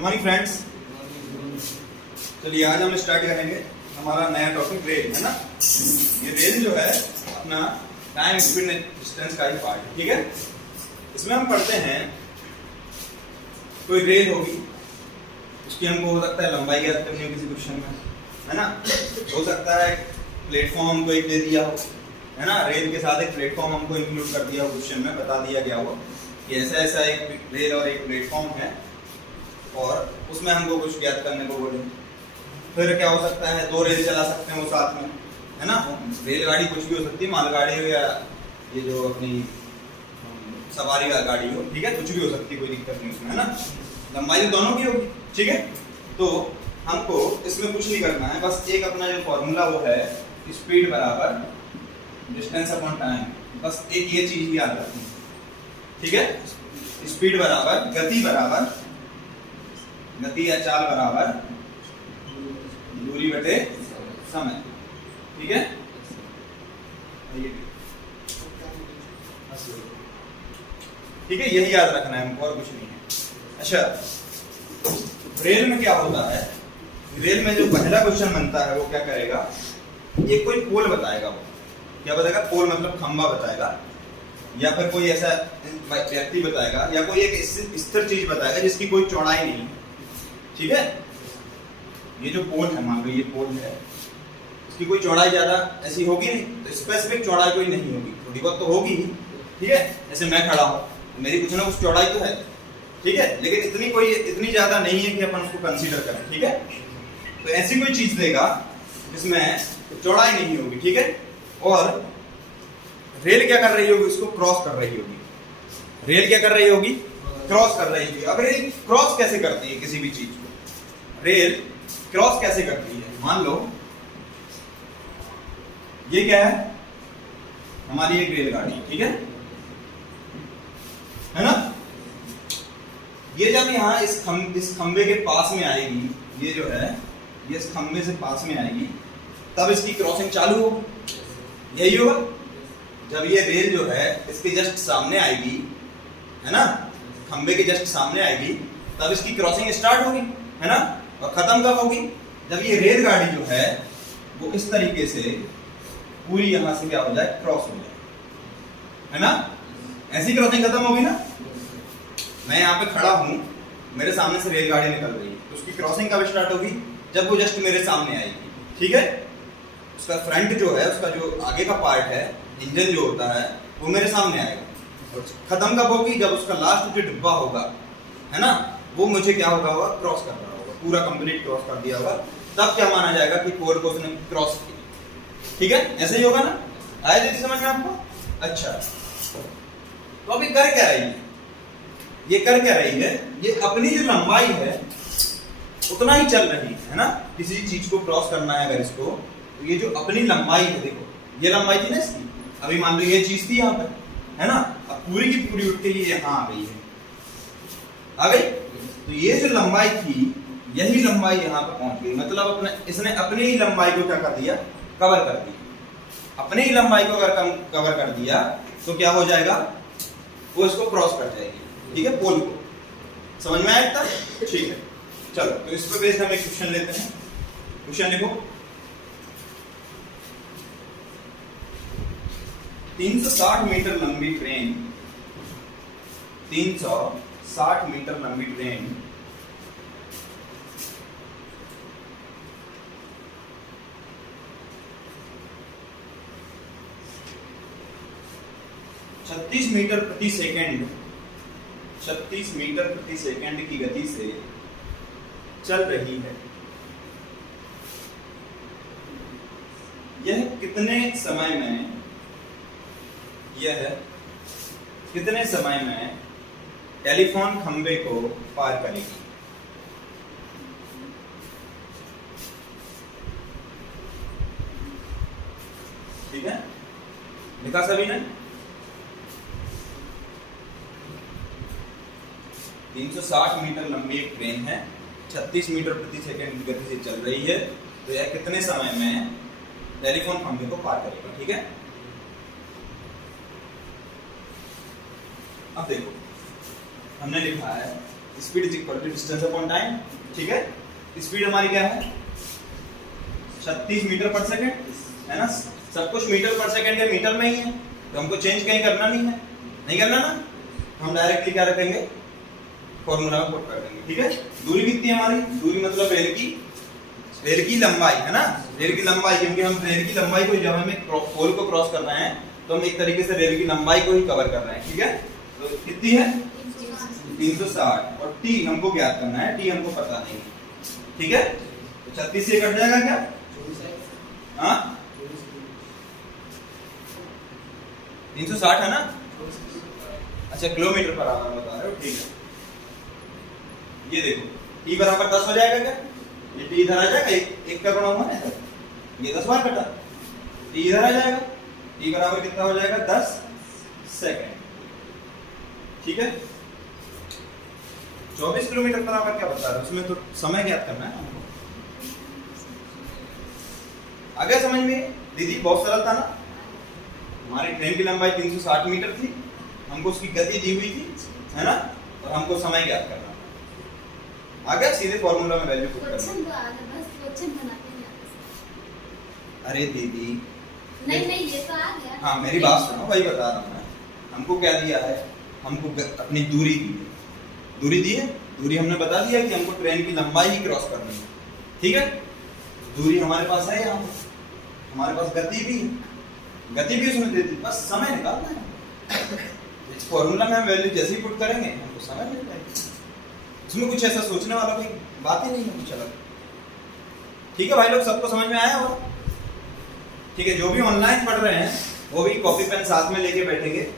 Good morning friends. चलिए आज हम स्टार्ट करेंगे हमारा नया टॉपिक रेल, है ना। ये रेल जो है अपना टाइम स्पीड डिस्टेंस का ही पार्ट है, ठीक है। इसमें हम पढ़ते हैं कोई रेल होगी, उसकी हमको हो सकता है लंबाई याद करनी हो किसी क्वेश्चन में, है ना। हो सकता है प्लेटफॉर्म हमको एक दे दिया हो, है ना। रेल के साथ एक प्लेटफॉर्म हमको इंक्लूड कर दिया हो, क्वेश्चन में बता दिया गया हो कि ऐसा ऐसा एक रेल और एक प्लेटफॉर्म है और उसमें हमको कुछ ज्ञात करने को बोले। फिर क्या हो सकता है, दो रेल चला सकते हैं वो साथ में, है ना। रेलगाड़ी कुछ भी हो सकती है, मालगाड़ी हो या ये जो अपनी सवारी का गाड़ी हो, ठीक है, कुछ भी हो सकती है, कोई दिक्कत नहीं उसमें, है ना। लंबाई तो दोनों की होगी, ठीक है। तो हमको इसमें कुछ नहीं करना है, बस एक अपना जो फॉर्मूला वो है स्पीड बराबर डिस्टेंस अपॉन टाइम, बस एक ये चीज याद रखनी, ठीक है। स्पीड बराबर गति या चाल बराबर दूरी बटे समय, ठीक है। ठीक है, यही याद रखना है हमको और कुछ नहीं है। अच्छा, रेल में क्या होता है, रेल में जो पहला क्वेश्चन बनता है वो क्या करेगा, ये कोई पोल बताएगा। वो क्या बताएगा, पोल मतलब खंबा बताएगा, या फिर कोई ऐसा व्यक्ति बताएगा, या कोई एक स्थिर चीज बताएगा जिसकी कोई चौड़ाई नहीं है, ठीक है। ये जो पोल है, मान लो ये पोल है, इसकी कोई चौड़ाई ज्यादा ऐसी होगी नहीं, तो स्पेसिफिक चौड़ाई कोई नहीं होगी, थोड़ी बहुत तो होगी ही, ठीक है। जैसे मैं खड़ा हूं, मेरी कुछ ना कुछ चौड़ाई तो है, ठीक है, लेकिन इतनी ज्यादा नहीं है कि अपन उसको कंसीडर करें, ठीक है। तो ऐसी कोई चीज देगा जिसमें चौड़ाई नहीं होगी, ठीक है। और रेल क्या कर रही होगी, उसको क्रॉस कर रही होगी। रेल क्या कर रही होगी, क्रॉस कर रही होगी। अब रेल क्रॉस कैसे करती है किसी भी चीज को, रेल क्रॉस कैसे करती है। मान लो ये क्या है, हमारी एक रेलगाड़ी, ठीक है ना। ये जब यहाँ इस खंबे के पास में आएगी, ये जो है ये इस खंबे से पास में आएगी, तब इसकी क्रॉसिंग चालू होगी, यही होगा। जब ये रेल जो है इसके जस्ट सामने आएगी, है ना, खंबे के जस्ट सामने आएगी, तब इसकी क्रॉसिंग स्टार्ट होगी, है ना। और खत्म कब होगी, जब ये रेलगाड़ी जो है वो इस तरीके से पूरी यहां से क्या हो जाए, क्रॉस हो जाए, है ना। ऐसी क्रॉसिंग खत्म होगी ना। मैं यहाँ पे खड़ा हूं, मेरे सामने से रेलगाड़ी निकल रही है, तो उसकी क्रॉसिंग कब स्टार्ट होगी, जब वो जस्ट मेरे सामने आएगी, ठीक है। उसका फ्रंट जो है, उसका जो आगे का पार्ट है, इंजन जो होता है, वो मेरे सामने आएगा। और खत्म कब होगी, जब उसका लास्ट जो डिब्बा होगा, है ना, वो मुझे क्या होगा, क्रॉस कर रहा होगा, पूरा कंप्लीट क्रॉस कर दिया होगा, तब क्या माना जाएगा कि पोल को उसने क्रॉस किया, ठीक है। ऐसे ही होगा ना, आया दीदी समझ में आपको। अच्छा, तो अभी कर क्या रही है, ये कर क्या रही है, ये अपनी जो लंबाई है उतना ही चल रही है ना। किसी चीज को क्रॉस करना है अगर इसको, तो ये जो अपनी लंबाई है, देखो ये लंबाई थी ना इसकी, अभी मान लो ये चीज थी यहाँ पे, है ना। अब पूरी की पूरी उठ के ये यहाँ आ गई है, आ गई। तो ये जो लंबाई थी, यही लंबाई यहाँ पे पहुंच गई, मतलब इसने अपनी ही लंबाई को क्या कर दिया, कवर कर दिया। अपनी ही लंबाई को अगर कवर कर दिया तो क्या हो जाएगा, वो इसको क्रॉस कर जाएगी, ठीक है, पोल को। समझ में आया तक, ठीक है। चलो, तो इस पे बेस्ड हम एक क्वेश्चन लेते हैं। क्वेश्चन लिखो, 360 मीटर लंबी ट्रेन, 360 मीटर लंबी ट्रेन 36 मीटर प्रति सेकंड, 36 मीटर प्रति सेकंड की गति से चल रही है। यह कितने समय में टेलीफोन खंबे को पार करेगी। ठीक है, लिखा सभी ने। 360 मीटर लंबी एक ट्रेन है, 36 मीटर प्रति सेकंड की गति से चल रही है, तो यह कितने समय में टेलीफोन खंभे को पार करेगा। ठीक है, अब देखो हमने लिखा है speed is equal to distance upon time, ठीक है। स्पीड हमारी क्या है 36 मीटर पर सेकंड, है ना। सब कुछ मीटर पर सेकंड या मीटर में ही है, तो हमको चेंज कहीं करना नहीं है, नहीं करना ना, हम डायरेक्टली क्या रखेंगे फॉर्मूला में पुट कर देंगे, ठीक है। दूरी कितनी है हमारी, दूरी मतलब रेल की लंबाई, है ना, रेल की लंबाई, क्योंकि हम रेल की लंबाई को जब हमें पोल को क्रॉस कर रहे हैं तो हम एक तरीके से रेल की लंबाई को ही कवर कर रहे हैं, ठीक है। तो कितनी है 360 और टी हमको ज्ञात करना है, टी हमको पता नहीं, ठीक है। तो 36 से कट जाएगा क्या, हाँ 360 है ना, अच्छा किलोमीटर पर आवर बता रहे हो, ठीक है। ये देखो टी बराबर 10 हो जाएगा क्या, ये टी इधर आ जाएगा, एक का गुणा हुआ ना, ये 10 बार कटा, टी इधर आ जाएगा, टी बराबर कितना हो जाएगा 10 सेकंड, ठीक है। 24 किलोमीटर पर आवर क्या बता रहे हो, उसमें तो समय ज्ञात करना है हमको। आ गया समझ में दीदी, बहुत सरल था ना। हमारी ट्रेन की लंबाई 360 मीटर थी, हमको उसकी गति दी हुई थी, है ना, और हमको समय ज्ञात करना। आ गया, सीधे फॉर्मूला में वैल्यू पुट करना। अरे दीदी नहीं ये तो आ गया। हाँ मेरी बात सुनो, वही बता रहा हूँ मैं। हमको क्या दिया है, हमको अपनी दूरी दी है, दूरी दी है, दूरी हमने बता दिया कि हमको ट्रेन की लंबाई ही क्रॉस करनी है, ठीक है। दूरी हमारे पास है, यहाँ हमारे पास गति भी है, गति भी उसमें दे दी, बस समय निकालना है। इस फॉर्मूला में हम वैल्यू जैसे ही पुट करेंगे हमको समय मिल जाएगा, इसमें कुछ ऐसा सोचने वाला कोई बात ही नहीं है कुछ अलग, ठीक है भाई लोग, सबको समझ में आया होगा, ठीक है। जो भी ऑनलाइन पढ़ रहे हैं वो भी कॉपी पेन साथ में लेके बैठेंगे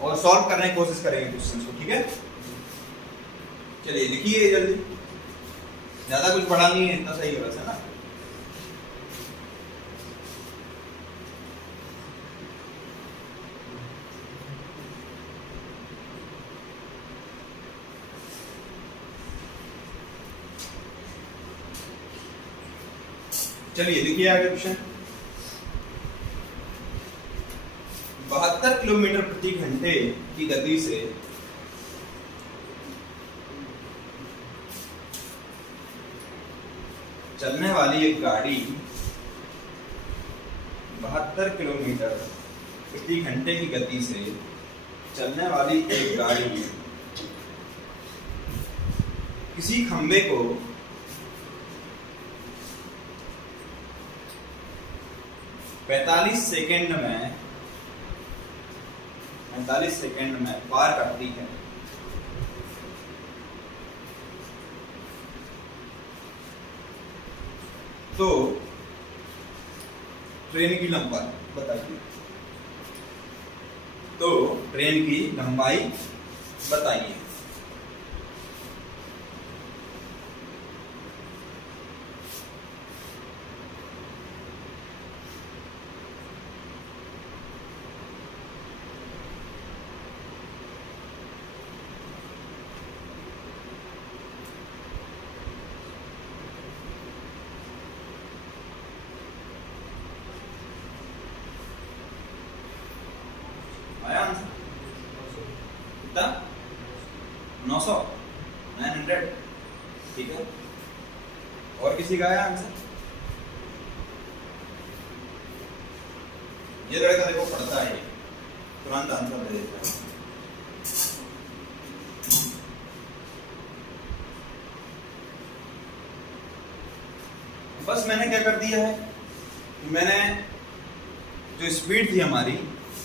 और सॉल्व करने की कोशिश करेंगे क्वेश्चन को, ठीक है। चलिए लिखिए जल्दी, ज्यादा कुछ पढ़ा नहीं है, इतना सही है वैसे ना। चलिए लिखिए आगे क्वेश्चन। 72 किलोमीटर प्रति घंटे की गति से चलने वाली एक गाड़ी 72 किलोमीटर प्रति घंटे की गति से चलने वाली एक गाड़ी किसी खंबे को 45 सेकंड में पार करती है, तो ट्रेन की लंबाई बताइए, तो ट्रेन की लंबाई बताइए। आया आंसर कितना 900 900, ठीक है। और किसी का आया आंसर, ये लड़का देखो पढ़ता है, तुरंत आंसर दे देता है। बस मैंने क्या कर दिया है, मैंने जो स्पीड थी हमारी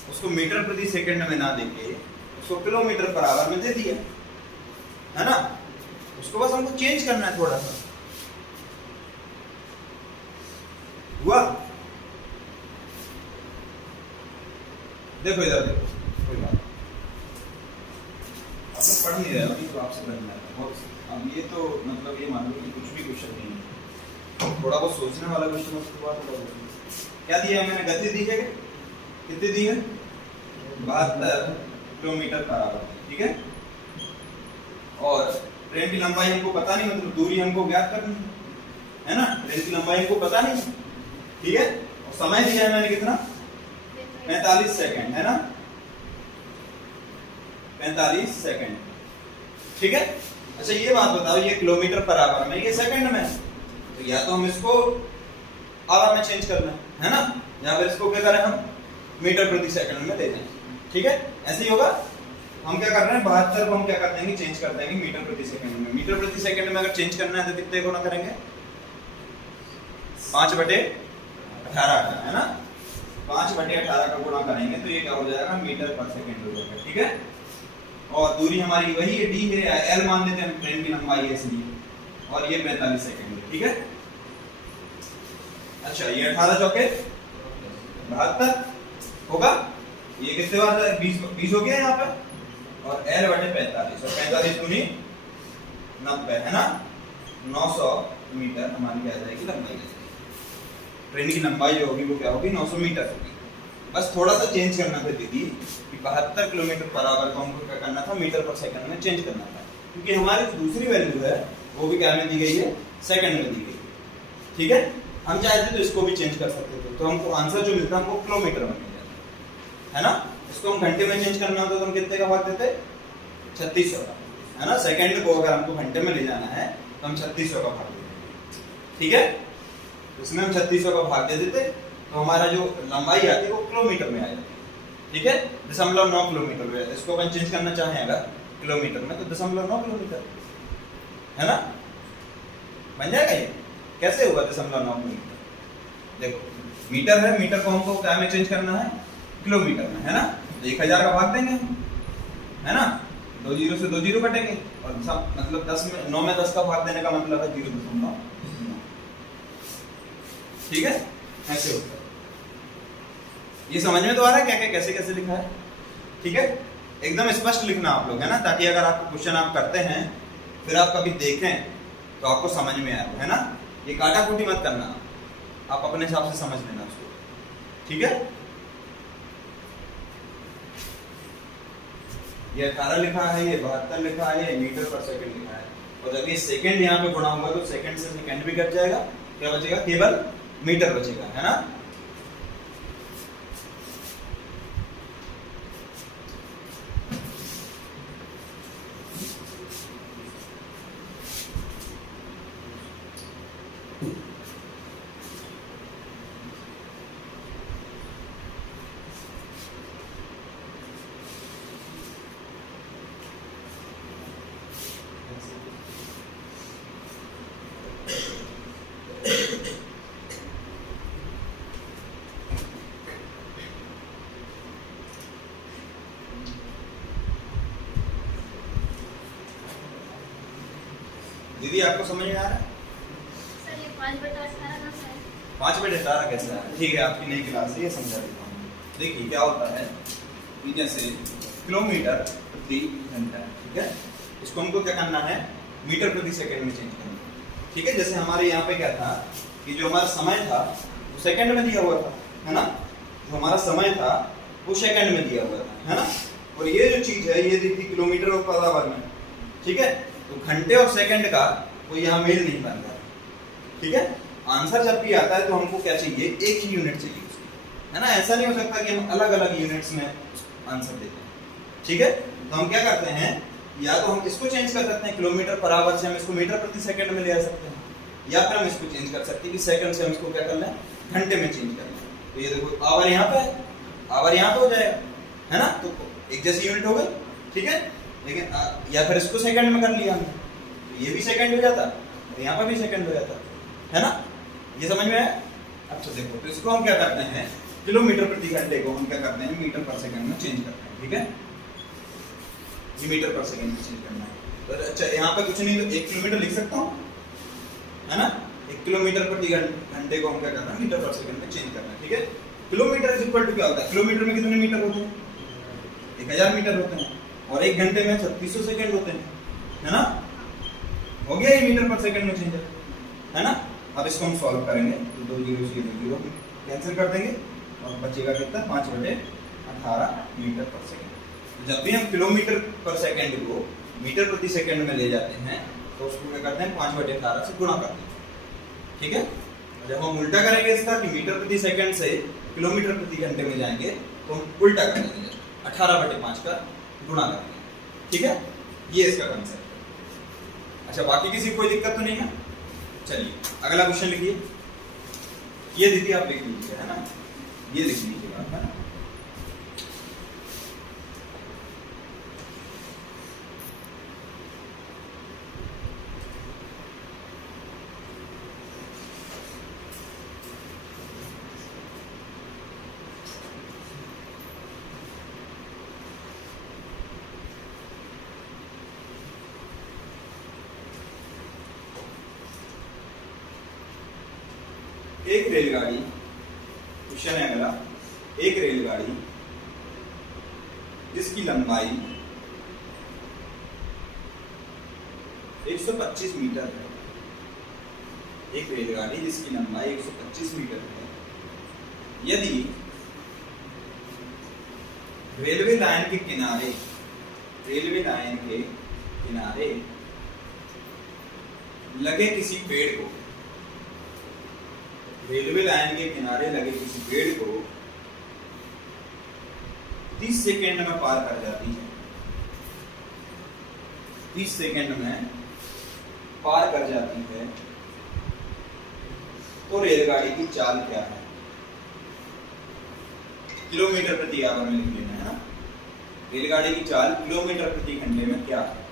उसको मीटर प्रति सेकंड में ना देके उसको किलोमीटर पर आवर में दे दिया, है ना। उसको बस हमको चेंज करना है थोड़ा सा, हुआ। देखो इधर देखो, कोई बात आप लोग पढ़ नहीं रहे हो, तो आपसे बनना है बहुत। अब ये तो मतलब ये मान लो कि कुछ भी क्वेश्चन नहीं है, थोड़ा बहुत सोचने वाला क्वेश्चन, उसके बाद थोड़ा क्या दिया है मैंने, गति दी है, कितनी दी है 72 किलोमीटर पर आवर, ठीक है। और ट्रेन की लंबाई हमको पता नहीं, मतलब दूरी हमको ज्ञात करनी है ना, ट्रेन की लंबाई हमको पता नहीं, ठीक है। और समय दिया है मैंने कितना 45 सेकंड, है ना, 45 सेकंड, ठीक है। अच्छा ये बात बताओ, ये किलोमीटर पर आवर में, ये सेकंड में, तो या तो हम इसको आवर में चेंज कर लें, है ना, या फिर इसको क्या करें हम मीटर प्रति सेकंड में ले जाएं। ठीक है, ऐसे ही होगा। हम क्या कर रहे हैं 72 को हम क्या कर देंगे, चेंज कर देंगे मीटर प्रति सेकंड में। मीटर प्रति सेकंड में अगर चेंज करना है तो कितने गुना करेंगे, 5/18 का, है ना, 5/18 का गुणा करेंगे तो ये क्या हो जाएगा, मीटर पर सेकंड हो जाएगा। ठीक है, और दूरी हमारी वही है, डी है, एल मान लेते हैं हम, ट्रेन की लंबाई है इसलिए, और ये 45 सेकंड है। ठीक है, अच्छा ये 18 चौके 72 होगा, ये कितने बार 20 हो गया यहाँ पे, और L/45, और 45 दूनी 90, है ना, 900 मीटर हमारी क्या आ जाएगी, लंबाई आ जाएगी। ट्रेन की लंबाई जो होगी वो क्या होगी, 900 मीटर होगी। बस थोड़ा सा चेंज करना था दीदी, कि 72 किलोमीटर पर आवर को हमको क्या करना था, मीटर पर सेकंड में चेंज करना था, क्योंकि हमारी जो दूसरी वैल्यू है वो भी क्या में दी गई है, सेकंड में दी गई है। ठीक है, हम चाहते तो इसको भी चेंज कर सकते थे, तो हमको आंसर जो मिलता है हमको किलोमीटर में मिल जाता है ना। इसको हम घंटे में चेंज करना होता तो हम कितने का भाग देते, 3600 का, है ना। सेकंड को अगर हमको घंटे में ले जाना है तो हम 3600 का भाग देते। ठीक है, इसमें हम 3600 का भाग दे देते तो हमारा जो लंबाई आती है वो किलोमीटर में आ जाती। ठीक है, 0.9 किलोमीटर में, इसको अपन चेंज करना चाहें अगर किलोमीटर में तो 0.9 किलोमीटर, है ना, बन जाएगा। ये कैसे होगा 0.9 किलोमीटर, देखो मीटर है, मीटर को हमको क्या में चेंज करना है, किलोमीटर में, है ना, तो 1000 का भाग देंगे, है ना, 2 जीरो से 2 जीरो कटेंगे, और मतलब 10 में 9 में 10 का भाग देने का मतलब है 0.9। ठीक है, ऐसे होता है। ये समझ में तो आ रहा है क्या क्या कैसे कैसे लिखा है। ठीक है, एकदम स्पष्ट लिखना आप लोग, है ना, ताकि अगर आपको क्वेश्चन आप करते हैं फिर आप कभी देखें तो आपको समझ में आए, है ना। ये काटा कुटी मत करना, आप अपने हिसाब से समझ लेना उसको। ठीक है, ये 18 लिखा है, ये 72 लिखा है, ये मीटर पर सेकंड लिखा है, और जब ये सेकंड यहाँ पे गुणा होगा तो सेकंड से सेकंड भी कट जाएगा, क्या बचेगा, केवल मीटर बचेगा, है ना। दीदी आपको समझ में आ रहा है? सर ये 5/18 कहाँ से है? 5/18 कैसे है? ठीक है, आपकी नई क्लास है, ये समझा देता हूँ। देखिए क्या होता है कि जैसे किलोमीटर प्रति घंटा, ठीक है, इसको हमको क्या करना है, मीटर प्रति सेकंड में चेंज करना है। ठीक है, जैसे हमारे यहाँ पे क्या था कि जो हमारा समय था वो सेकंड में दिया हुआ था, है ना, जो हमारा समय था वो सेकंड में दिया हुआ था, है ना, और ये जो चीज है ये दी थी किलोमीटर पर आवर में। ठीक है, तो घंटे और सेकंड का कोई यहाँ मेल नहीं बन रहा। ठीक है, आंसर जब भी आता है तो हमको क्या चाहिए, एक ही यूनिट चाहिए उसकी, है ना। ऐसा नहीं हो सकता कि हम अलग अलग यूनिट्स में आंसर देते हैं। ठीक है, तो हम क्या करते हैं, या तो हम इसको चेंज कर सकते हैं, किलोमीटर पर आवर से हम इसको मीटर प्रति सेकंड में ले आ सकते हैं, या फिर हम इसको चेंज कर सकते हैं कि सेकंड से हम इसको क्या कर लें, घंटे में चेंज कर लें। तो ये देखो आवर यहाँ पे है, आवर यहाँ पे हो जाएगा, है ना, तो एक जैसी यूनिट हो गई। ठीक है, लेकिन या फिर इसको सेकंड में कर लिया हमने तो ये भी सेकंड हो जाता और यहाँ पर भी सेकंड हो जाता, है ना, ये समझ में आया। अच्छा देखो, तो इसको हम क्या करते हैं, किलोमीटर प्रति घंटे को हम क्या करते हैं, मीटर पर सेकंड में चेंज करते हैं। ठीक है, ये मीटर पर सेकंड में चेंज करना है। तो अच्छा यहाँ पे कुछ नहीं, तो 1 किलोमीटर लिख सकता हूँ, है ना, 1 किलोमीटर प्रति घंटे को हम क्या करना है, मीटर पर सेकंड में चेंज करना है। ठीक है, किलोमीटर इज इक्वल टू क्या होता है, किलोमीटर में कितने मीटर होते हैं, 1000 मीटर होते हैं, और 1 घंटे में 3600 सेकंड होते हैं, है ना। हो गया ये मीटर पर सेकंड में चेंज, है ना। अब इसको हम सॉल्व करेंगे तो 2 जीरो से 2 जीरो कैंसिल कर देंगे और बचेगा कितना, 5/18 मीटर पर सेकंड। जब भी हम किलोमीटर पर सेकंड को मीटर प्रति सेकंड में ले जाते हैं तो उसको क्या करते हैं, 5/18 से गुणा करते हैं। ठीक है, जब हम उल्टा करेंगे इसका कि मीटर प्रति सेकंड से किलोमीटर प्रति घंटे में जाएंगे तो हम उल्टा कर देंगे, 18/5 का गुणा करेंगे। ठीक है, ये इसका कंसेप्ट है। अच्छा, बाकी किसी को कोई दिक्कत तो नहीं है? चलिए अगला क्वेश्चन लिखिए। ये दीदी आप लिख लीजिए, है ना, ये लिख लीजिएगा, है ना। एक रेलगाड़ी, क्वेश्चन है अगला, एक रेलगाड़ी जिसकी लंबाई 125 मीटर है, एक रेलगाड़ी जिसकी लंबाई 125 मीटर है, यदि रेलवे लाइन के किनारे, रेलवे लाइन के किनारे लगे किसी पेड़ को, रेलवे लाइन के किनारे लगे किसी पेड़ को 30 सेकेंड में पार कर जाती है, 30 सेकेंड में पार कर जाती है, तो रेलगाड़ी की चाल क्या है? किलोमीटर प्रति आवर में लिख लेना है ना। रेलगाड़ी की चाल किलोमीटर प्रति घंटे में क्या है?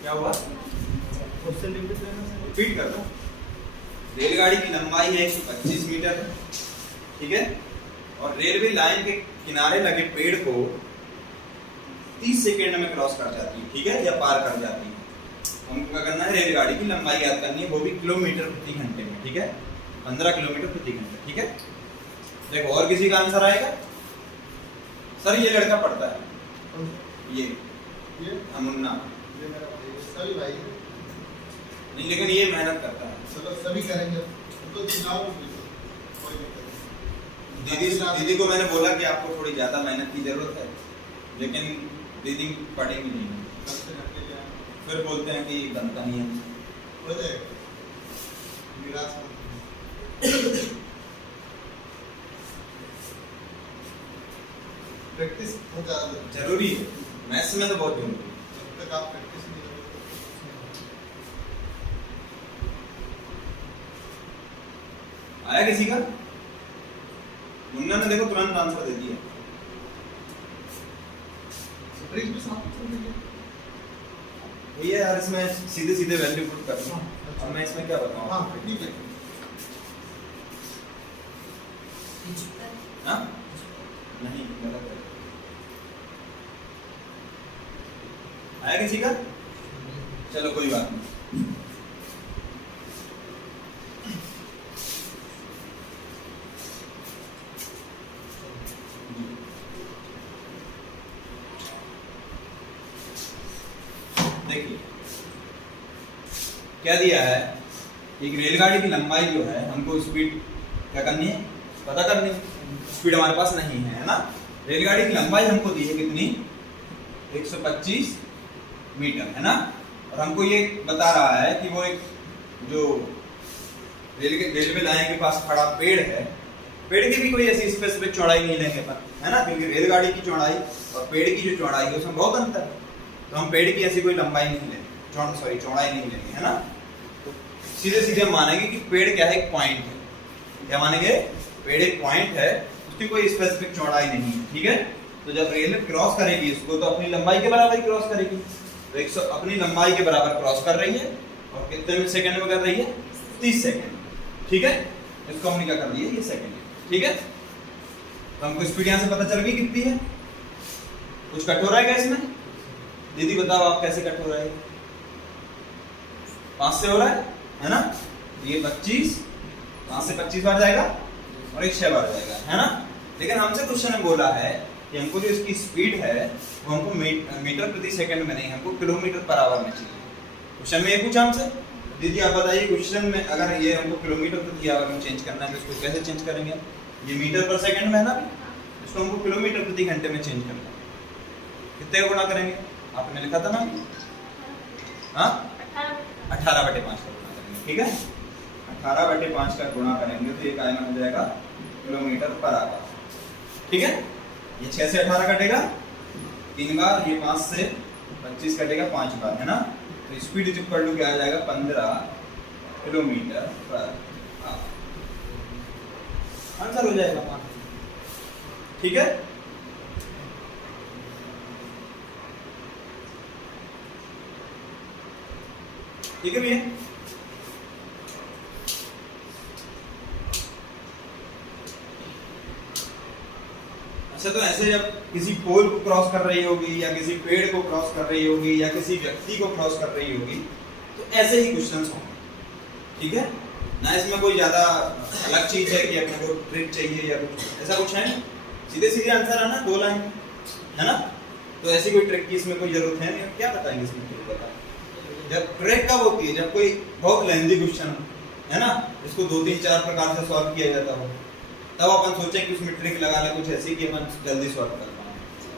क्या हुआ? रिपीट कर दो। रेलगाड़ी की लंबाई है 125 मीटर, ठीक है, और रेलवे लाइन के किनारे लगे पेड़ को 30 सेकेंड में क्रॉस कर जाती है, ठीक है, या पार कर जाती है। हमको क्या करना है? रेलगाड़ी की लंबाई याद करनी है, वो भी किलोमीटर प्रति घंटे में, ठीक है, 15 किलोमीटर प्रति घंटे, ठीक है। देखो और किसी का आंसर आएगा? सर ये लड़का पढ़ता है, ये मुन्ना भाई नहीं, लेकिन ये मेहनत करता है। सभी करेंगे तो दीदी को मैंने बोला कि आपको थोड़ी ज्यादा मेहनत की जरूरत है, लेकिन दीदी पढ़ेंगी नहीं, फिर बोलते हैं कि बनता नहीं है। प्रैक्टिस बहुत ज्यादा जरूरी है, मैथ्स में तो बहुत जरूरी है। जब तक आप प्रैक्टिस नहीं करोगे आया किसी का? मुन्ना ने देखो तुरंत आंसर दे दिया। भैया यार इसमें सीधे सीधे वैल्यू पुट कर दूं, अब मैं इसमें क्या बताऊं? हाँ नहीं, गलत है। आया किसी का? चलो कोई बात नहीं। देखिए क्या दिया है, एक रेलगाड़ी की लंबाई जो है हमको स्पीड क्या करनी है, पता करनी है। स्पीड हमारे पास नहीं है, है ना। रेलगाड़ी की लंबाई हमको दी है कितनी? 125 मीटर, है ना। और हमको ये बता रहा है कि वो एक जो रेलवे लाइन के पास खड़ा पेड़ है, पेड़ की भी कोई ऐसी स्पेसिफिक चौड़ाई नहीं लेंगे अपन, है ना, क्योंकि रेलगाड़ी की चौड़ाई और पेड़ की जो चौड़ाई है उसमें बहुत अंतर है। तो हम पेड़ की ऐसी कोई लंबाई नहीं लेंगे, चौड़ाई नहीं लेंगे, है ना। तो सीधे सीधे हम मानेंगे कि पेड़ क्या है, एक पॉइंट है। क्या मानेंगे? पेड़ एक पॉइंट है, उसकी कोई स्पेसिफिक चौड़ाई नहीं है, ठीक है। तो जब रेल क्रॉस करेगी इसको तो अपनी लंबाई के बराबर ही क्रॉस करेगी। तो 100 अपनी लंबाई के बराबर क्रॉस कर रही है और कितने सेकंड में कर रही है? 30 सेकंड, ठीक है। इसको हमने क्या कर दिया, ये सेकंड है, ठीक है। तो हमको स्पीड यहाँ से पता चल गई कितनी है। कुछ कट हो रहा है क्या इसमें? दीदी बताओ आप कैसे कट हो रहा है? 5 से हो रहा है ना। ये 25, 5 से 25 बार जाएगा और एक 6 बार जाएगा, है ना। लेकिन हमसे क्वेश्चन ने बोला है कि हमको जो इसकी स्पीड है वो हमको मीटर प्रति सेकंड में नहीं, हमको किलोमीटर पर आवर में चाहिए। क्वेश्चन में ये पूछा हमसे, दीदी आप बताइए क्वेश्चन में अगर ये हमको किलोमीटर प्रति आवर में चेंज करना है तो इसको कैसे चेंज करेंगे? ये मीटर पर सेकंड में है ना, इसको हमको किलोमीटर प्रति घंटे में चेंज करना है। कितने का गुणा करेंगे? आपने लिखा था ना, हाँ 18/5 का गुणा करेंगे, ठीक है। 18/5 का गुणा करेंगे तो ये काय में हो जाएगा किलोमीटर पर आवर, ठीक है। ये 6 से 18 कटेगा 3 बार, ये 5 से 25 कटेगा 5 बार, है ना। तो स्पीड इज इक्वल टू क्या आ जाएगा 15 किलोमीटर पर आवर, आंसर हो जाएगा 5, ठीक है। ठीक है भैया, अच्छा तो ऐसे जब किसी पोल को क्रॉस कर रही होगी या किसी पेड़ को क्रॉस कर रही होगी या किसी व्यक्ति को क्रॉस कर रही होगी तो ऐसे ही क्वेश्चंस होंगे, ठीक है ना। इसमें कोई ज्यादा अलग चीज है कि अपने को ट्रिक चाहिए या कुछ ऐसा कुछ है, सीधे सीधे आंसर है ना, 2 लाइन है ना। तो ऐसी कोई ट्रिक की इसमें कोई जरूरत है नहीं। क्या बताएंगे इसमें, ट्रिक बताएं। जब ट्रिक कब होती है? जब कोई बहुत लेंथी क्वेश्चन है ना, इसको 2 3 4 प्रकार से सॉल्व किया जाता हो, तब अपन सोचें कि उसमें ट्रिक लगा ले कुछ ऐसी कि अपन जल्दी सॉल्व कर पाए,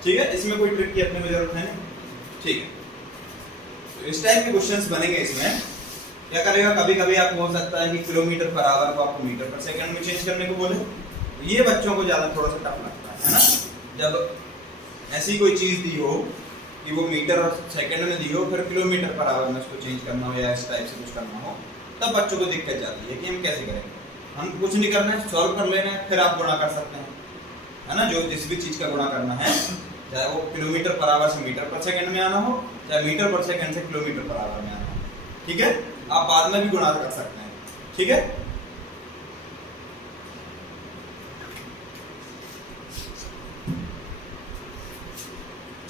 ठीक है। इसमें कोई ट्रिक की अपने को जरूरत है नहीं, ठीक है। तो इस टाइप के क्वेश्चंस बनेंगे। इसमें क्या करेगा, कभी कभी आपको हो सकता है कि किलोमीटर पर आवर को आपको मीटर पर सेकंड में चेंज करने को बोले, तो ये बच्चों को ज्यादा थोड़ा सा टफ लगता है ना। जब ऐसी कोई चीज दी हो कि वो मीटर और सेकंड में दी हो, फिर किलोमीटर पर आवर में उसको चेंज करना हो या इस टाइप से कुछ करना हो, तब बच्चों को दिक्कत जाती है कि हम कैसे करेंगे। हम कुछ नहीं करना है, सॉल्व कर लेना है, फिर आप गुणा कर सकते हैं, है ना। जो जिस भी चीज का गुणा करना है, चाहे वो किलोमीटर पर आवर से मीटर पर सेकंड में आना हो, चाहे मीटर पर सेकंड से किलोमीटर पर आवर में आना हो, ठीक है। आप बाद में भी गुणा कर सकते हैं, ठीक है।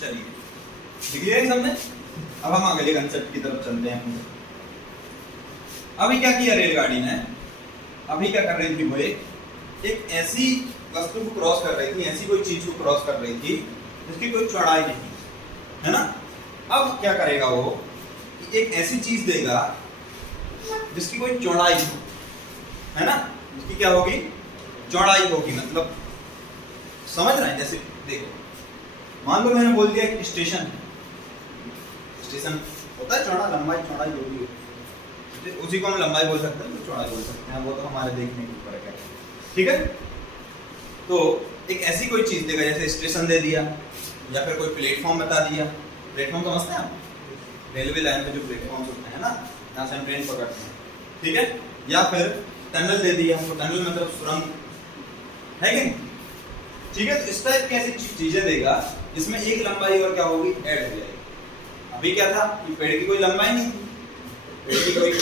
चलिए दिख गया समझे। अब हम अगले कंसेप्ट की तरफ चलते हैं। अभी क्या किया रेलगाड़ी ने, अभी क्या कर रही थी वो, एक ऐसी वस्तु को क्रॉस कर रही थी, ऐसी कोई चीज को क्रॉस कर रही थी जिसकी कोई चौड़ाई नहीं है ना। अब क्या करेगा वो, एक ऐसी चीज देगा जिसकी कोई चौड़ाई हो, है ना। जिसकी क्या होगी, चौड़ाई होगी। मतलब समझ रहे हैं, जैसे देखो मान लो मैंने बोल दिया एक स्टेशन है, स्टेशन होता है चौड़ा, लंबाई चौड़ाई होगी, उसी को हम लंबाई बोल सकते हैं, तो चौड़ाई बोल सकते हैं, वो तो हमारे देखने के ऊपर है, ठीक है। तो एक ऐसी कोई चीज देगा, जैसे स्टेशन दे दिया या फिर कोई प्लेटफॉर्म बता दिया। प्लेटफॉर्म समझते हैं आप, रेलवे लाइन में जो प्लेटफॉर्म होते हैं ना, जहाँ से हम ट्रेन पकड़ते हैं, ठीक है। या फिर टनल दे दिया, तो टनल मतलब सुरंग है कि नहीं, ठीक है। तो इस टाइप की ऐसी चीजें देगा जिसमें एक लंबाई और क्या होगी, ऐड हो जाएगी। अभी क्या था कि पेड़ की कोई लंबाई नहीं थी, पेड़ की कोई,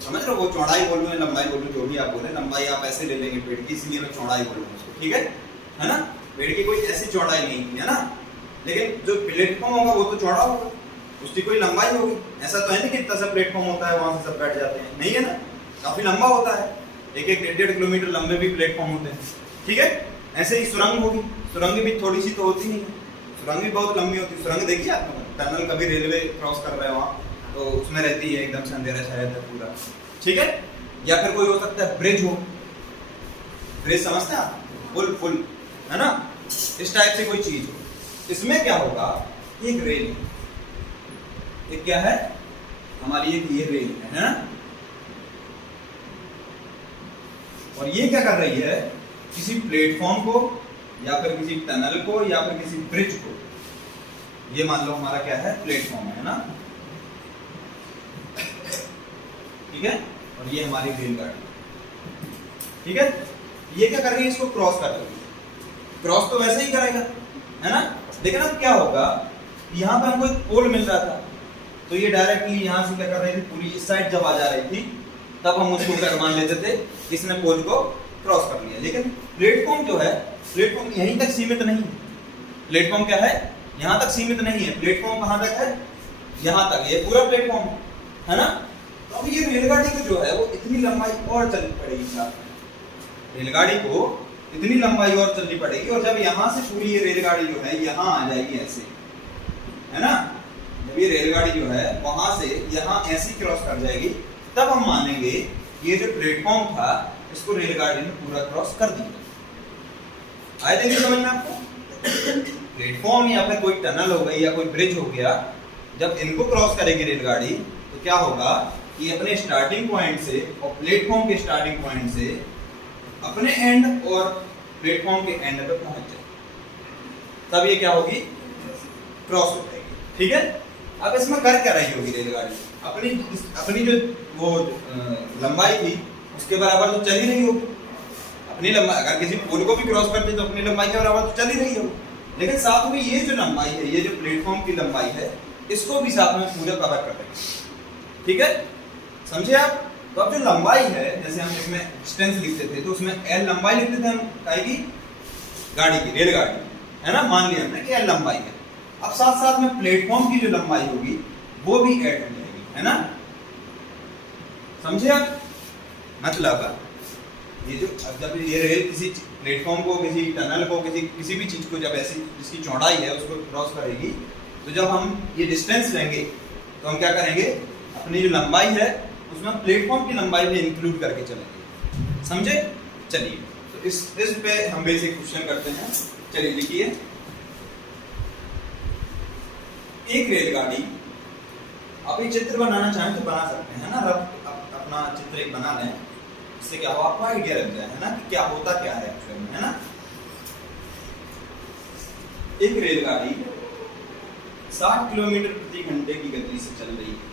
समझ रहे हो, वो चौड़ाई बोल रहे हैं, लंबाई बोल रहे, जो भी आप बोले, लंबाई आप ऐसे ले लेंगे पेड़ की, इसलिए मैं चौड़ाई बोल रहा हूँ उसको, ठीक है ना। पेड़ की कोई ऐसी चौड़ाई नहीं थी, है ना। लेकिन जो प्लेटफॉर्म होगा वो तो चौड़ा होगा, उसकी कोई लंबाई होगी। ऐसा तो है नहीं कि इतना सा प्लेटफॉर्म होता है वहां से सब बैठ जाते हैं, नहीं है ना, काफी लंबा होता है, 1-1, 1.5 किलोमीटर लंबे भी प्लेटफॉर्म होते हैं, ठीक है। ऐसे ही सुरंग होगी, सुरंग भी थोड़ी सी तो होती नहीं है, सुरंग भी बहुत लंबी होती है। सुरंग देखिए आपने, टनल कभी रेलवे क्रॉस कर रहे हैं वहां, तो उसमें रहती है एकदम से अंधेरा शायद है पूरा, ठीक है। या फिर कोई हो सकता है ब्रिज हो, ब्रिज समझते हैं आप, पुल है ना, इस टाइप से कोई चीज हो। इसमें क्या होगा, एक रेल, एक क्या है हमारी, एक ये रेल है ना। और ये क्या कर रही है, किसी प्लेटफॉर्म को या फिर किसी टनल को या फिर किसी ब्रिज को, ये मान लो हमारा क्या है, प्लेटफॉर्म है ना, ठीक है। और ये हमारी रेलगाड़ी, ठीक है। ये क्या कर रही है, इसको क्रॉस कर रही है। क्रॉस तो वैसे ही करेगा, है ना। लेकिन अब क्या होगा, यहाँ पे हमको एक पोल मिल रहा था, तो ये डायरेक्टली यहाँ से क्या कर रही थी, पूरी इस साइड जब आ जा रही थी, तब हम उसको कर मान लेते थे इसने पोल को क्रॉस कर लिया। लेकिन प्लेटफॉर्म जो है, प्लेटफॉर्म यहीं तक सीमित नहीं है। प्लेटफॉर्म क्या है, यहाँ तक सीमित नहीं है। प्लेटफॉर्म कहाँ तक है, यहाँ तक, ये पूरा प्लेटफॉर्म है ना। तो अब ये रेलगाड़ी को जो है वो इतनी लंबाई और चलनी पड़ेगी साथ में, रेलगाड़ी को इतनी लंबाई और चलनी पड़ेगी। और जब यहाँ से पूरी ये रेलगाड़ी जो है यहाँ आ जाएगी ऐसे, है ना, जब ये रेलगाड़ी जो है वहां से यहाँ ऐसी क्रॉस कर जाएगी, तब हम मानेंगे ये जो प्लेटफॉर्म था इसको रेलगाड़ी ने पूरा क्रॉस कर दिया। आए थे समझ में आपको? प्लेटफॉर्म या फिर कोई टनल हो गई या कोई ब्रिज हो गया, जब इनको क्रॉस करेगी रेलगाड़ी तो क्या होगा कि अपने स्टार्टिंग पॉइंट से और प्लेटफॉर्म के स्टार्टिंग पॉइंट से अपने एंड और प्लेटफॉर्म के एंड पे पहुंच जाए, तब ये क्या होगी? क्रॉस हो जाएगी। ठीक है, अब इसमें कर क्या रही होगी रेलगाड़ी? अपनी जो वो लंबाई थी उसके बराबर तो चल ही रही होगी। अपनी लंबाई, अगर किसी पोल को भी क्रॉस करते तो अपनी लंबाई के बराबर तो चल ही रही होगी, लेकिन साथ में ये जो लंबाई है, ये जो प्लेटफॉर्म की लंबाई है, इसको भी साथ में पूरा कवर कर देंगे। ठीक है, समझे आप? तो अब जो लंबाई है, जैसे हम इसमें डिस्टेंस लिखते थे तो उसमें एल लंबाई लिखते थे हम काहे की? गाड़ी की, रेलगाड़ी, है ना? मान लिया हमने कि एल लंबाई है। अब साथ साथ में प्लेटफॉर्म की जो लंबाई होगी वो भी ऐड हो जाएगी, है ना? समझे आप? मतलब ये जो, अब जब ये रेल किसी प्लेटफॉर्म को, किसी टनल को, किसी भी चीज को जब ऐसी जिसकी चौड़ाई है उसको क्रॉस करेगी, तो जब हम ये डिस्टेंस लेंगे तो हम क्या करेंगे? अपनी जो लंबाई है उसमें प्लेटफॉर्म की लंबाई भी इंक्लूड करके चलेंगे। समझे? चलिए, तो इस पे हम बेसिक क्वेश्चन करते हैं। चलिए लिखिए, एक रेलगाड़ी, आप एक चित्र बनाना चाहें तो बना सकते हैं, है ना? अपना चित्र एक बना लें, इससे क्या हो आपको आइडिया लग जाए, है ना, कि क्या होता क्या है एक्चुअल में, है ना? एक रेलगाड़ी 60 किलोमीटर प्रति घंटे की गति से चल रही है।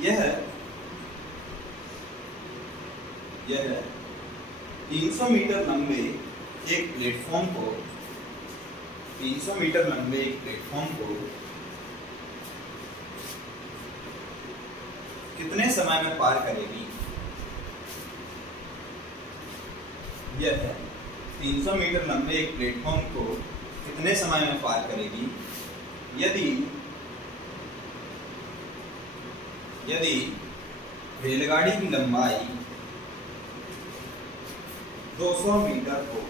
यह 300 मीटर लंबे एक प्लेटफॉर्म को 300 मीटर लंबे एक प्लेटफॉर्म को कितने समय में पार करेगी? यह 300 मीटर लंबे एक प्लेटफॉर्म को कितने समय में पार करेगी यदि रेलगाड़ी की लंबाई 200 मीटर हो।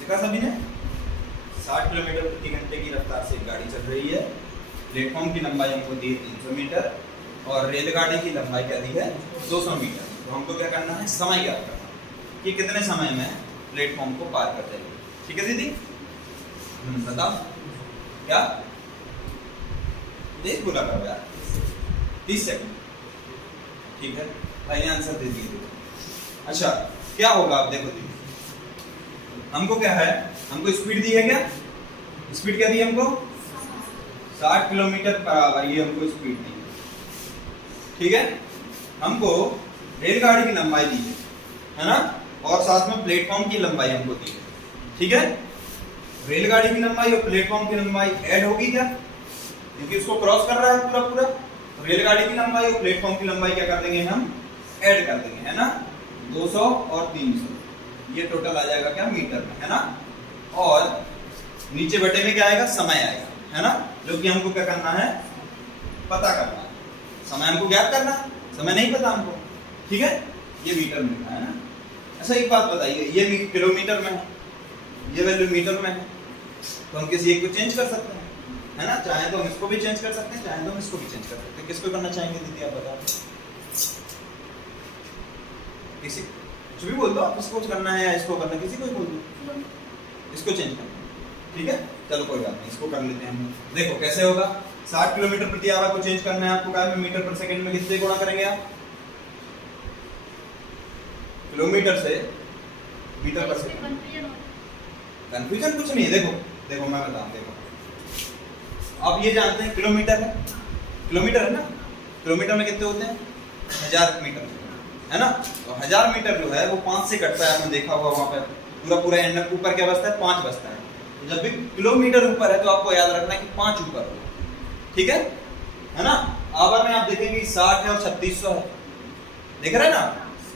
देखा सभी ने? 60 किलोमीटर प्रति घंटे की रफ्तार से गाड़ी चल रही है, प्लेटफॉर्म की लंबाई हमको दी है 300 मीटर और रेलगाड़ी की लंबाई क्या दी है? 200 मीटर। तो हमको क्या करना है? समय ज्ञात करना है कि कितने समय में प्लेटफॉर्म को पार कर जाएगी। ठीक है दीदी? बताओ क्या? देख बोला करो यार, 30 सेकंड। ठीक है भाई, आंसर दे दीजिए। अच्छा, क्या होगा? आप देखो दीदी, हमको क्या है? हमको स्पीड दी है। क्या स्पीड क्या दी है हमको? 60 किलोमीटर पर आवर, ये हमको स्पीड दी है। ठीक है, हमको रेलगाड़ी की लंबाई दी है ना, और साथ में प्लेटफॉर्म की लंबाई हमको दी है। ठीक है, रेलगाड़ी की लंबाई और प्लेटफॉर्म की लंबाई ऐड होगी क्या? क्योंकि उसको क्रॉस कर रहा है पूरा पूरा। तो रेलगाड़ी की लंबाई और प्लेटफॉर्म की लंबाई क्या कर देंगे? हम ऐड कर देंगे, है ना? 200 और 300, ये टोटल आ जाएगा क्या? मीटर में, है ना? और नीचे बटे में क्या आएगा? समय आएगा, है ना? जो कि हमको क्या करना है? पता करना है। समय हमको ज्ञात करना है, समय नहीं पता हमको। ठीक है, ये मीटर में लिखा है ना। अच्छा एक बात बताइए, ये किलोमीटर में है, ये वैल्यू मीटर में है, तो हम किसी एक को चेंज कर सकते हैं, है ना? चाहे तो हम इसको भी चेंज कर सकते हैं, चाहे तो हम इसको भी चेंज कर सकते हैं। किसको करना चाहेंगे दीदी आप बताओ? किसी कुछ भी बोल दो आप, इसको करना है या इसको करना है, किसी को भी बोल दो, इसको चेंज करना है। ठीक है, चलो कोई बात नहीं, इसको कर लेते हैं हम। देखो कैसे होगा? 60 किलोमीटर प्रति आवर को चेंज करना है आपको, क्या में मीटर पर सेकंड में कितने गुणा करेंगे आप? किलोमीटर से मीटर पर सेकंड। कंफ्यूजन कुछ नहीं है। देखो देखो मैं बताऊं, देखो आप ये जानते हैं किलोमीटर है, किलोमीटर है ना? किलोमीटर में कितने होते हैं? 1000 मीटर, है ना? तो 1000 मीटर जो है वो 5 से कटता है, आपने देखा होगा वहां पे पूरा पूरा एंड ऊपर क्या बचता है? 5 बचता है। तो जब भी किलोमीटर ऊपर है तो आपको याद रखना है कि 5 ऊपर होगा। ठीक है ना? आवर में आप देखेंगे 60 है और 3600 है, देख रहे हैं ना?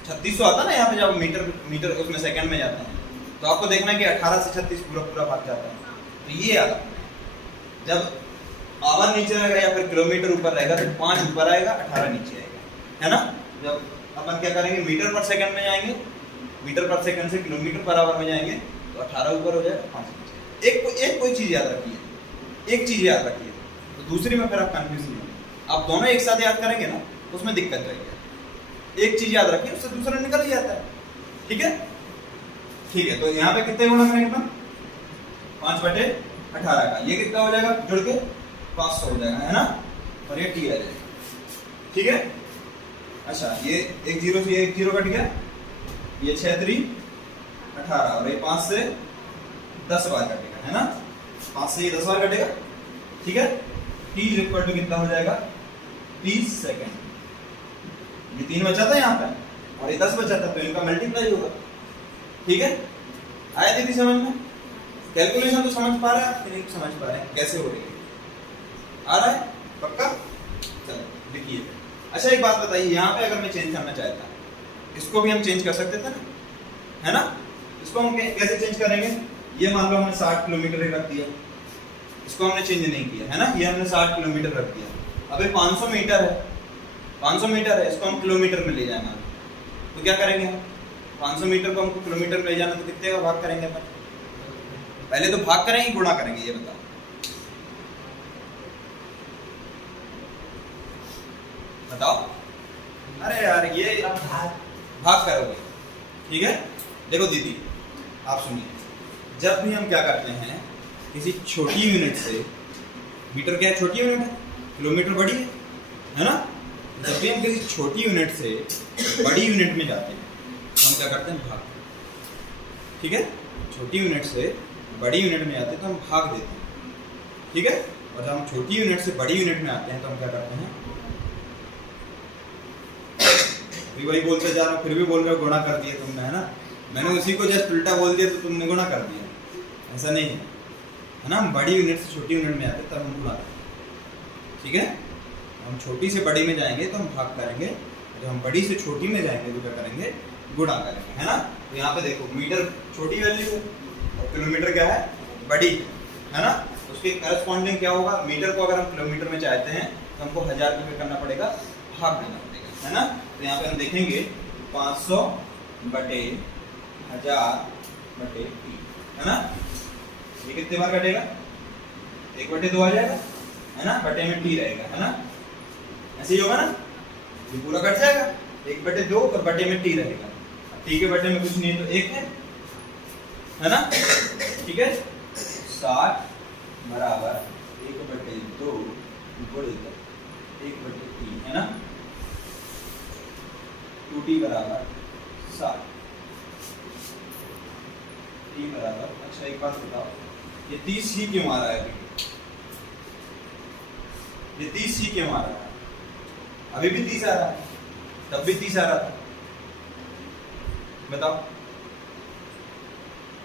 3600 आता है ना यहाँ पे, जब मीटर उसमें सेकंड में जाते हैं, तो आपको देखना है कि 18 से 36 पूरा पूरा भाग जाता है। तो ये याद रखना है। जब आवर नीचे रहेगा या फिर किलोमीटर ऊपर रहेगा तो 5 ऊपर आएगा 18 नीचे आएगा, है ना। जब अपन क्या करेंगे मीटर पर सेकंड में जाएंगे, मीटर पर सेकंड से किलोमीटर पर आवर में जाएंगे तो 18 ऊपर हो जाएगा 5 नीचे। एक कोई चीज याद रखिए, एक चीज याद रखिए, तो दूसरी में फिर आप कंफ्यूज नहीं होंगे। आप दोनों एक साथ याद करेंगे ना उसमें दिक्कत रहेगी। एक चीज याद रखिए उससे दूसरा निकल ही जाता है, ठीक है। ठीक है, तो यहाँ पे कितने गुणा करेंगे अपन 5/18 का, ये कितना हो जाएगा जुड़ के 500 हो जाएगा, है ना। और ये टी आ जाएगा, ठीक है। अच्छा ये एक जीरो से एक जीरो कट गया, ये 6 3 18 और ये 5 से 10 बार कटेगा, है ना। 5 से ये 10 बार कटेगा, ठीक है। टी इक्वल टू कितना हो जाएगा 30 सेकंड। ये 3 बचा था यहाँ पे और ये 10 बचा था तो इनका मल्टीप्लाई होगा, ठीक है। आया दीदी समझ में? कैलकुलेशन तो समझ पा रहे हैं आप, नहीं समझ पा रहे हैं कैसे हो रही है? आ रहा है पक्का? चलो देखिए। अच्छा एक बात बताइए, यहाँ पे अगर मैं चेंज करना चाहता इसको भी हम चेंज कर सकते थे ना, है ना। इसको हम कैसे चेंज करेंगे? ये मान लो हमने 60 किलोमीटर रख दिया, इसको हमने चेंज नहीं किया, है ना। ये हमने 60 किलोमीटर रख दिया। अब ये 500 मीटर है, 500 मीटर है, इसको हम किलोमीटर में ले जाना तो क्या करेंगे हम? 500 मीटर को हमको किलोमीटर में ले जाना तो कितने का भाग करेंगे अपन? पहले तो भाग करेंगे गुणा करेंगे, ये बताओ। बताओ। अरे यार ये भाग करोगे, ठीक है। देखो दीदी आप सुनिए, जब भी हम क्या करते हैं किसी छोटी यूनिट से, मीटर क्या है छोटी यूनिट है, किलोमीटर बड़ी है ना। जब भी हम किसी छोटी यूनिट से बड़ी यूनिट में जाते हैं तो हम क्या करते हैं भाग, ठीक है। छोटी यूनिट से बड़ी यूनिट में जाते हैं तो हम भाग देते हैं, ठीक है। और जब हम छोटी यूनिट से बड़ी यूनिट में आते हैं तो हम क्या करते हैं, भी वही बोलते जा रहा हूँ फिर भी बोल रहे हो गुणा कर दिए तुमने, है ना। मैंने उसी को जस्ट उल्टा बोल दिया तो तुमने गुणा कर दिया, ऐसा नहीं है ना। हम बड़ी यूनिट से छोटी यूनिट में आते हैं तब हम गुणा करते हैं, ठीक है। हम छोटी से बड़ी में जाएंगे तो हम भाग करेंगे, जब हम बड़ी से छोटी में जाएंगे तो क्या करेंगे गुणा करेंगे, है ना। तो यहाँ पे देखो मीटर छोटी वैल्यू है और किलोमीटर क्या है बड़ी, है ना। उसके करस्पॉन्डिंग क्या होगा, मीटर को अगर हम किलोमीटर में चाहते हैं तो हमको 1000 रुपये करना पड़ेगा, भाग देना पड़ेगा, है ना। तो यहाँ पे हम देखेंगे 500/1000/3, है ना। ये कितने बार कटेगा? 1/2 आ जाएगा, है ना। बटे में टी रहेगा, है ना। ऐसे ही होगा ना, ये पूरा कट जाएगा 1/2 और बटे में टी रहेगा। टी के बटे में कुछ नहीं है तो 1 है ना, ठीक है। 60 बराबर 1/2 ऊपर 1/3, है ना। 2t बराबर 60, t बराबर, अच्छा एक बात बताओ, ये 30 ही क्यों आ रहा है? ये 30 ही क्यों आ रहा है? अभी भी 30 आ रहा है, तब भी 30 आ रहा था, बताओ।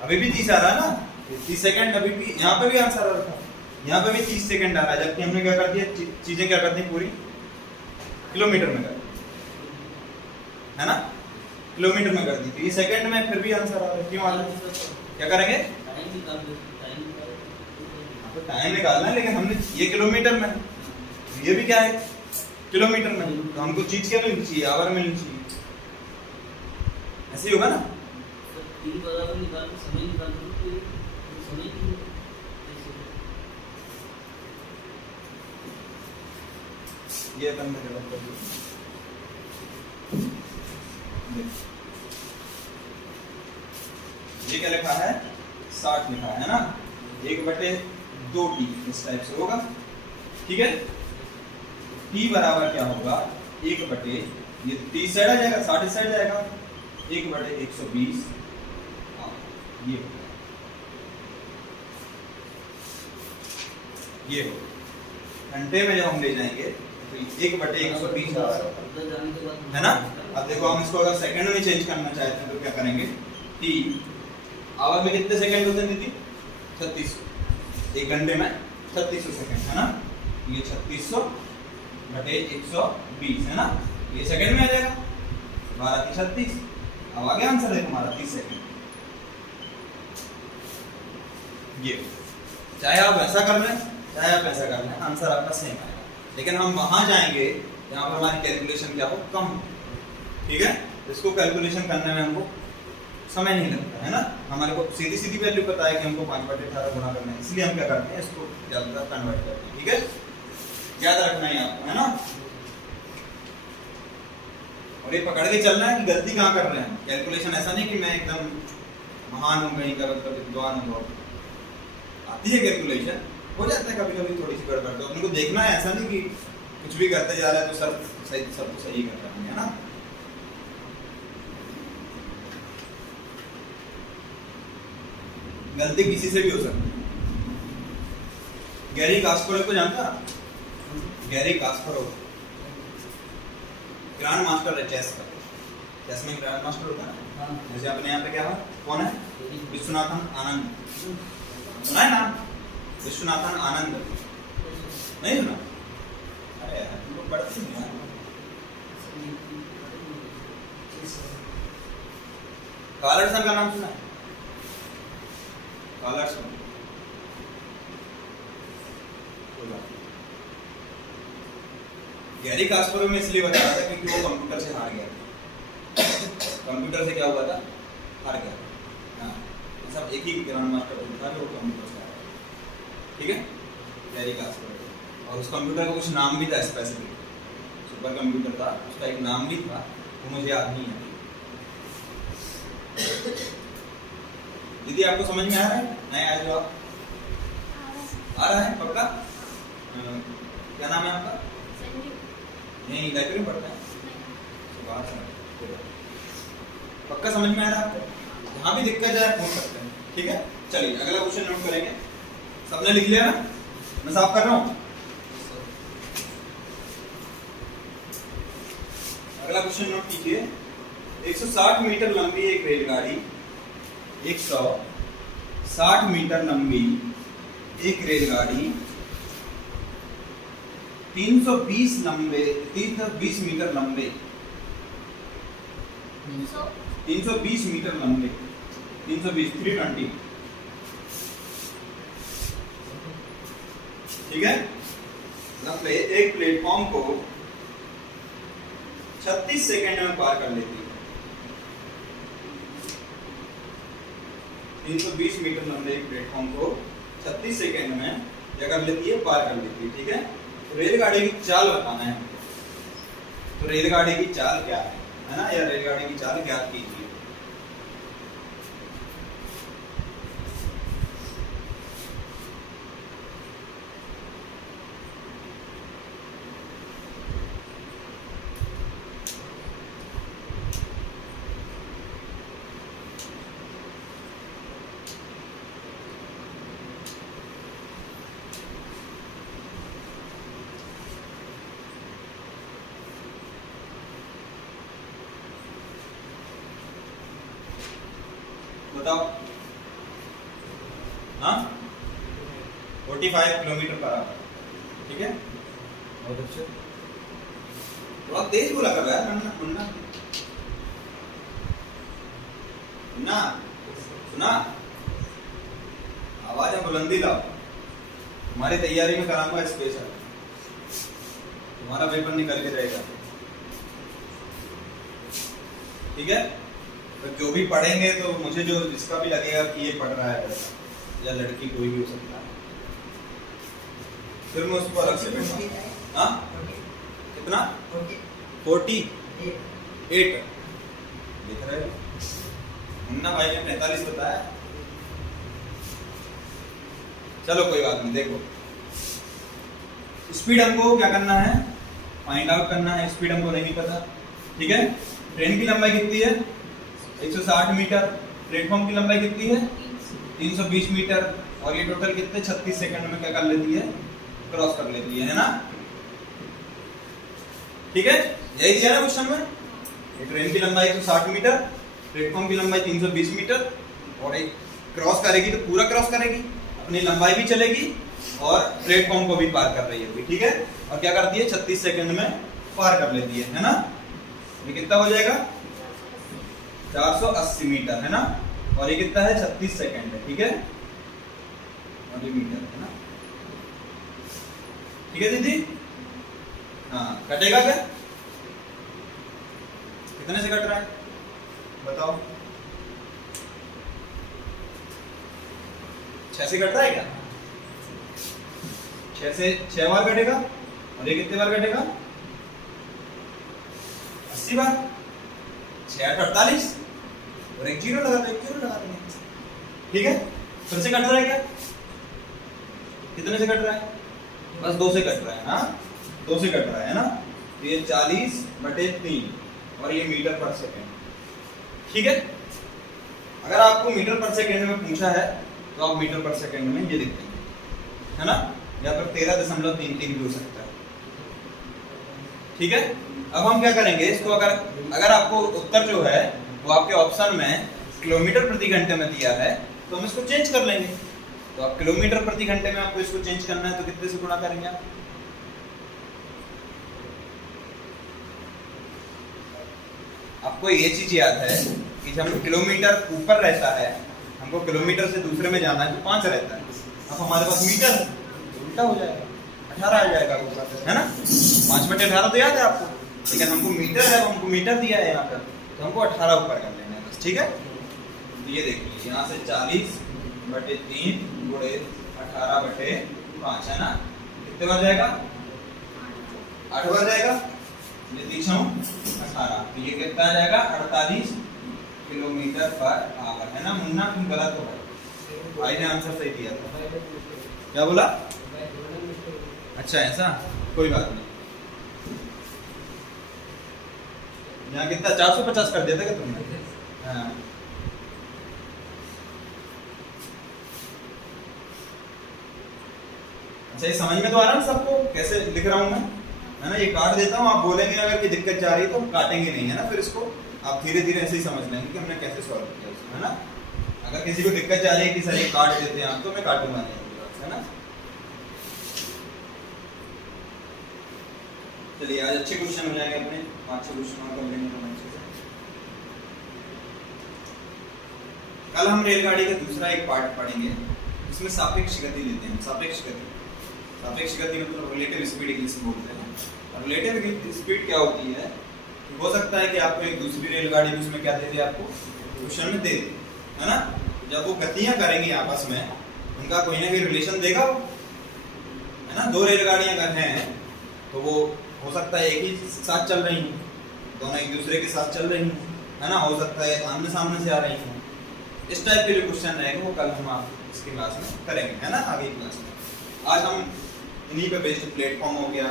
अभी भी 30 आ रहा है ना, 30 सेकंड अभी भी यहाँ पे भी आंसर आ रहा था, यहाँ पे भी 30 सेकंड आ रहा है, जबकि हमने क्या कर दिया, चीजें क्या कर दी पूरी किलोमीटर में कर दी, है ना। किलोमीटर में कर दी तो ये सेकंड में फिर भी आंसर आ रहा है, क्यों आ रहा है? क्या करेंगे? तो टाइम निकालना है, लेकिन हमने ये किलोमीटर में, ये भी क्या है किलोमीटर में, तो हमको चीज क्या मिलनी चाहिए, आवर मिलनी चाहिए। ऐसे ही होगा ना। ये अपन में गलत कर दिया, ये क्या लिखा है 60 लिखा है ना, 1/2t इस टाइप से होगा, ठीक है। t बराबर क्या होगा 1/, ये 30 साइड आ जाएगा, 60 साइड जाएगा, 1/120, ये हो घंटे में जब हम ले जाएंगे तो 1/120 है ना। अब देखो हम इसको अगर सेकंड में चेंज करना चाहते हैं तो क्या करेंगे, t आवर में कितने सेकंड होते हैं दीदी? 3600, एक घंटे में 3600 सेकंड, है ना। ये 3600/120, है ना, ये सेकंड में आ जाएगा, 12 × 36। अब आ गया आंसर है हमारा 30 सेकंड। ये चाहे आप ऐसा कर लें चाहे आप ऐसा कर लें, आंसर आपका सेम आएगा। लेकिन हम वहां जाएंगे जहाँ पर हमारी कैलकुलेशन क्या हो, कम हो। ठीक है, इसको कैलकुलेशन करने में हमको समय नहीं लगता है ना, हमारे को सीधी सीधी वैल्यू पता है कि हमको 5/18 गुणा करना है, इसलिए हम क्या करते हैं, इसको ज्यादातर कन्वर्ट करते हैं। ठीक है, याद रखना है आपको, है ना। और ये पकड़ के चलना है कि गलती कहाँ कर रहे हैं। कैलकुलेशन ऐसा नहीं कि मैं एकदम महान हूँ, कहीं का मतलब विद्वान हूँ। आती है कैलकुलेशन, हो जाता है कभी कभी थोड़ी सी गड़बड़, तो अपने को देखना है, ऐसा नहीं कि कुछ भी करते जा रहा है तो सब तो सही कर रहे हैं, है ना। गलती किसी से भी हो सकती है। गैरी कास्परोव को जानता? गैरी कास्परोव ग्रैंड मास्टर है चेस का। चेस में ग्रैंड मास्टर होता है। जैसे अपने यहाँ पे क्या है, कौन है? विश्वनाथन आनंद, सुना है नाम? विश्वनाथन आनंद नहीं सुना? अरे यार तुम लोग पढ़ते नहीं यार। कार्लसन का नाम सुना है? कार्लसन गैरी कास्परोव में इसलिए बता रहा था क्योंकि वो कंप्यूटर से हार गया। कंप्यूटर से क्या हुआ था? हार गया। हाँ, सब एक ही ग्रैंड मास्टर था जो कंप्यूटर से हार गया। ठीक है, गैरी कास्परोव। और उस कंप्यूटर का कुछ नाम भी था स्पेसिफिक, सुपर कंप्यूटर था, उसका एक नाम भी था, वो मुझे याद नहीं है। दीदी आपको समझ में आ रहा है? नहीं आया जो आप आ रहा है पक्का? क्या नाम है आपका? नहीं, लाइब्रेरी में पढ़ते हैं पक्का समझ में आ रहा है आपको? जहाँ भी दिक्कत जाए पूछ सकते हैं। ठीक है, चलिए अगला क्वेश्चन नोट करेंगे। सबने लिख लिया ना? मैं साफ कर रहा हूँ। अगला क्वेश्चन नोट कीजिए। 160 मीटर लंबी एक रेलगाड़ी, 160 मीटर लंबी एक रेलगाड़ी 320 मीटर लंबे 320 मीटर लंबे 320 ठीक है, लंबे एक प्लेटफॉर्म को 36 सेकंड में पार कर लेती है। 320 मीटर लंबे एक प्लेटफॉर्म को 36 सेकंड में क्या कर लेती है? पार कर लेती है। ठीक है, रेलगाड़ी की चाल बताना है हमको। तो रेलगाड़ी की चाल क्या है ना, या रेलगाड़ी की चाल ज्ञात कीजिए। बताओ। हाँ, 45 किलोमीटर पर आवर। ठीक है, बहुत अच्छे। थोड़ा तेज बोला करो यार, मुन्ना मुन्ना मुन्ना, सुना? आवाज में बुलंदी लाओ। हमारी तैयारी में कराऊंगा स्पेशल, तुम्हारा पेपर निकल के रहेगा। ठीक है, तो जो भी पढ़ेंगे तो मुझे जो जिसका भी लगेगा कि ये पढ़ रहा है या लड़की कोई भी हो सकता है, फिर मैं उसको अलग से पढ़ूंगा। हाँ, कितना? 48 देख रहे हो? मुन्ना भाई ने 45 बताया। चलो कोई बात नहीं, देखो स्पीड हमको क्या करना है, फाइंड आउट करना है। स्पीड हमको नहीं पता। ठीक है, ट्रेन की लंबाई कितनी है? 160 मीटर। प्लेटफॉर्म की लंबाई कितनी है? 320 मीटर। और ये टोटल कितने 36 सेकंड में क्या कर लेती है? क्रॉस कर लेती है ना। ठीक है, यही दिया ना क्वेश्चन में। ये ट्रेन की लंबाई 160 मीटर, प्लेटफॉर्म की लंबाई 320 मीटर, और एक क्रॉस करेगी तो पूरा क्रॉस करेगी, अपनी लंबाई भी चलेगी और प्लेटफॉर्म को भी पार कर रही है। ठीक है, और क्या करती है? 36 सेकंड में पार कर लेती है ना। ये कितना हो जाएगा? 480 मीटर है ना। और ये कितना है? 36 सेकंड है। ठीक है, मीटर है ना। ठीक है दीदी? हाँ, कटेगा क्या? कितने से कट रहा है बताओ? 6 से कट रहा है क्या? 6 से 6 बार कटेगा। और ये कितने बार कटेगा? 80 बार। 6 8 48 और एक जीरो लगा दो, एक जीरो लगा देंगे। ठीक है, फिर से कट रहा है क्या? कितने से कट रहा है? बस 2 से कट रहा है। हाँ, 2 से कट रहा है ना। तो ये 40/3 और ये मीटर पर सेकेंड। ठीक है, अगर आपको मीटर पर सेकेंड में पूछा है तो आप मीटर पर सेकेंड में ये लिख देंगे, है ना, या फिर 13.33 भी हो सकता है। ठीक है, अब हम क्या करेंगे इसको, अगर आपको उत्तर जो है वो आपके ऑप्शन में किलोमीटर प्रति घंटे में दिया है तो हम इसको चेंज कर लेंगे। तो आप किलोमीटर प्रति घंटे में आपको इसको चेंज करना है तो कितने से गुणा करेंगे आप? आपको ये चीज याद है कि जब किलोमीटर ऊपर रहता है, हमको किलोमीटर से दूसरे में जाना है तो 5 रहता है। अब हमारे पास मीटर तो उल्टा हो जाएगा, 18 आ जाएगा ऊपर, है ना। 5/18 तो याद है आपको, लेकिन हमको मीटर है, हमको मीटर दिया है यहाँ पर, तो हमको 18 ऊपर कर लेना है बस। ठीक है, तो ये देखिए यहाँ से 40/3 गुणे 18/5 है ना, कितने बार जाएगा? 8 बार जाएगा। ये 18, तो ये कितना आ जाएगा? 48 किलोमीटर पर आवर, है ना। मुन्ना तुम गलत हो गए, भाई ने आंसर सही दिया था। क्या बोला? अच्छा ऐसा, कोई बात नहीं। यहाँ कितना 450 कर दिया था क्या तुमने? हाँ, अच्छा ये समझ में तो आ रहा है सबको कैसे लिख रहा हूँ मैं, है ना। ये काट देता हूँ, आप बोलेंगे अगर कि दिक्कत जा रही है तो हम काटेंगे नहीं, है ना। फिर इसको आप धीरे धीरे ऐसे ही समझ लेंगे कि हमने कैसे सॉल्व किया उसको, है ना। अगर किसी को दिक्कत जा रही है कि सर ये काट देते हैं आप, तो मैं काटूंगा नहीं, है ना। चलिए आज अच्छे क्वेश्चन हो जाएंगे अपने, 5-6 क्वेश्चन और कर लेंगे तो अच्छे से। कल हम रेलगाड़ी का दूसरा एक पार्ट पढ़ेंगे, इसमें सापेक्ष गति लेते हैं। सापेक्ष गति मतलब रिलेटिव स्पीड इंग्लिश में बोलते हैं। रिलेटिव स्पीड क्या होती है? हो सकता है कि आपको एक दूसरी रेलगाड़ी भी उसमें क्या दे दे, आपको क्वेश्चन में दे दे, है ना। जब वो गतियां करेंगी आपस में, उनका कोई ना कोई रिलेशन देगा वो, है ना। 2 रेलगाड़ियां अगर हैं तो वो हो सकता है एक ही साथ चल रही हूँ, दोनों एक दूसरे के साथ चल रही हूँ, है ना। हो सकता है आमने सामने से आ रही हूँ। इस टाइप के जो क्वेश्चन रहेंगे वो कल हम आप इसकी क्लास में करेंगे, है ना, आगे क्लास में। आज हम इन्हीं पे बेस्ड प्लेटफॉर्म हो गया,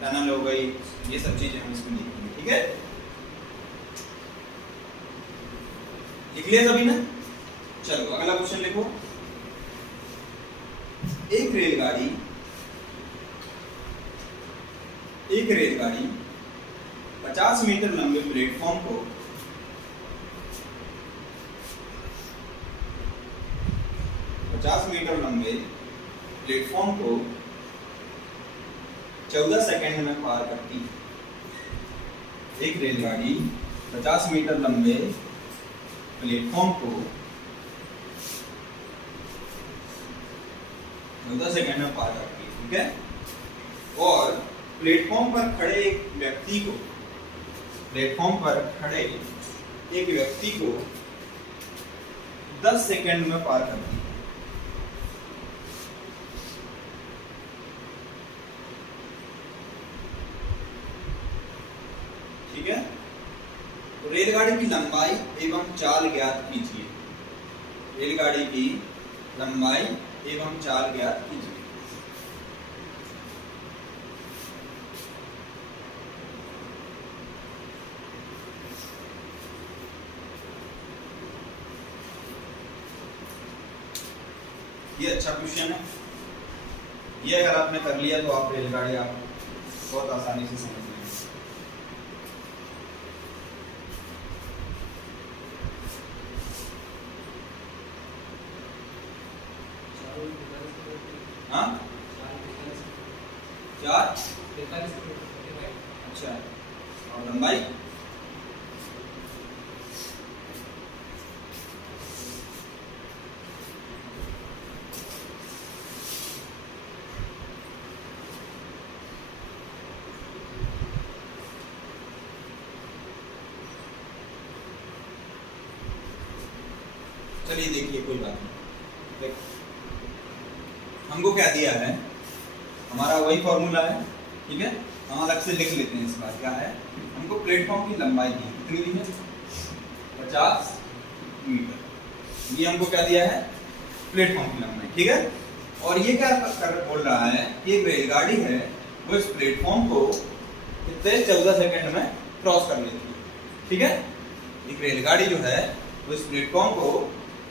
टनल हो गई, ये सब चीजें हम इसमें लिखेंगे। ठीक है, लिख लिया सभी ने? चलो अगला क्वेश्चन लिखो। एक रेलगाड़ी 50 मीटर लंबे प्लेटफॉर्म को 50 मीटर लंबे प्लेटफॉर्म को 14 सेकंड में पार करती है। एक रेलगाड़ी 50 मीटर लंबे प्लेटफॉर्म को 14 सेकंड में पार करती है, ठीक है। और प्लेटफॉर्म पर खड़े एक व्यक्ति को 10 सेकंड में पार करती है। ठीक है, तो रेलगाड़ी की लंबाई एवं चाल ज्ञात कीजिए। रेलगाड़ी की लंबाई एवं चाल ज्ञात कीजिए। ये अच्छा क्वेश्चन है। ये अगर आपने कर लिया तो आप रेलगाड़ी आप बहुत आसानी से समझ लेंगे। हाँ 4 अच्छा, और लंबाई चलिए देखिए कोई बात नहीं। देखो, हमको क्या दिया है, हमारा वही फॉर्मूला है, ठीक है। हम अलग से लिख लेते हैं इस बार। क्या है, हमको प्लेटफॉर्म की लंबाई दी है, कितनी दी है, 50 मीटर। ये हमको क्या दिया है, प्लेटफॉर्म की लंबाई, ठीक है। और ये क्या बोल रहा है कि एक रेलगाड़ी है वो इस प्लेटफॉर्म को कितने 14 सेकंड में क्रॉस कर लेती है, ठीक है। एक रेलगाड़ी जो है वो इस प्लेटफॉर्म को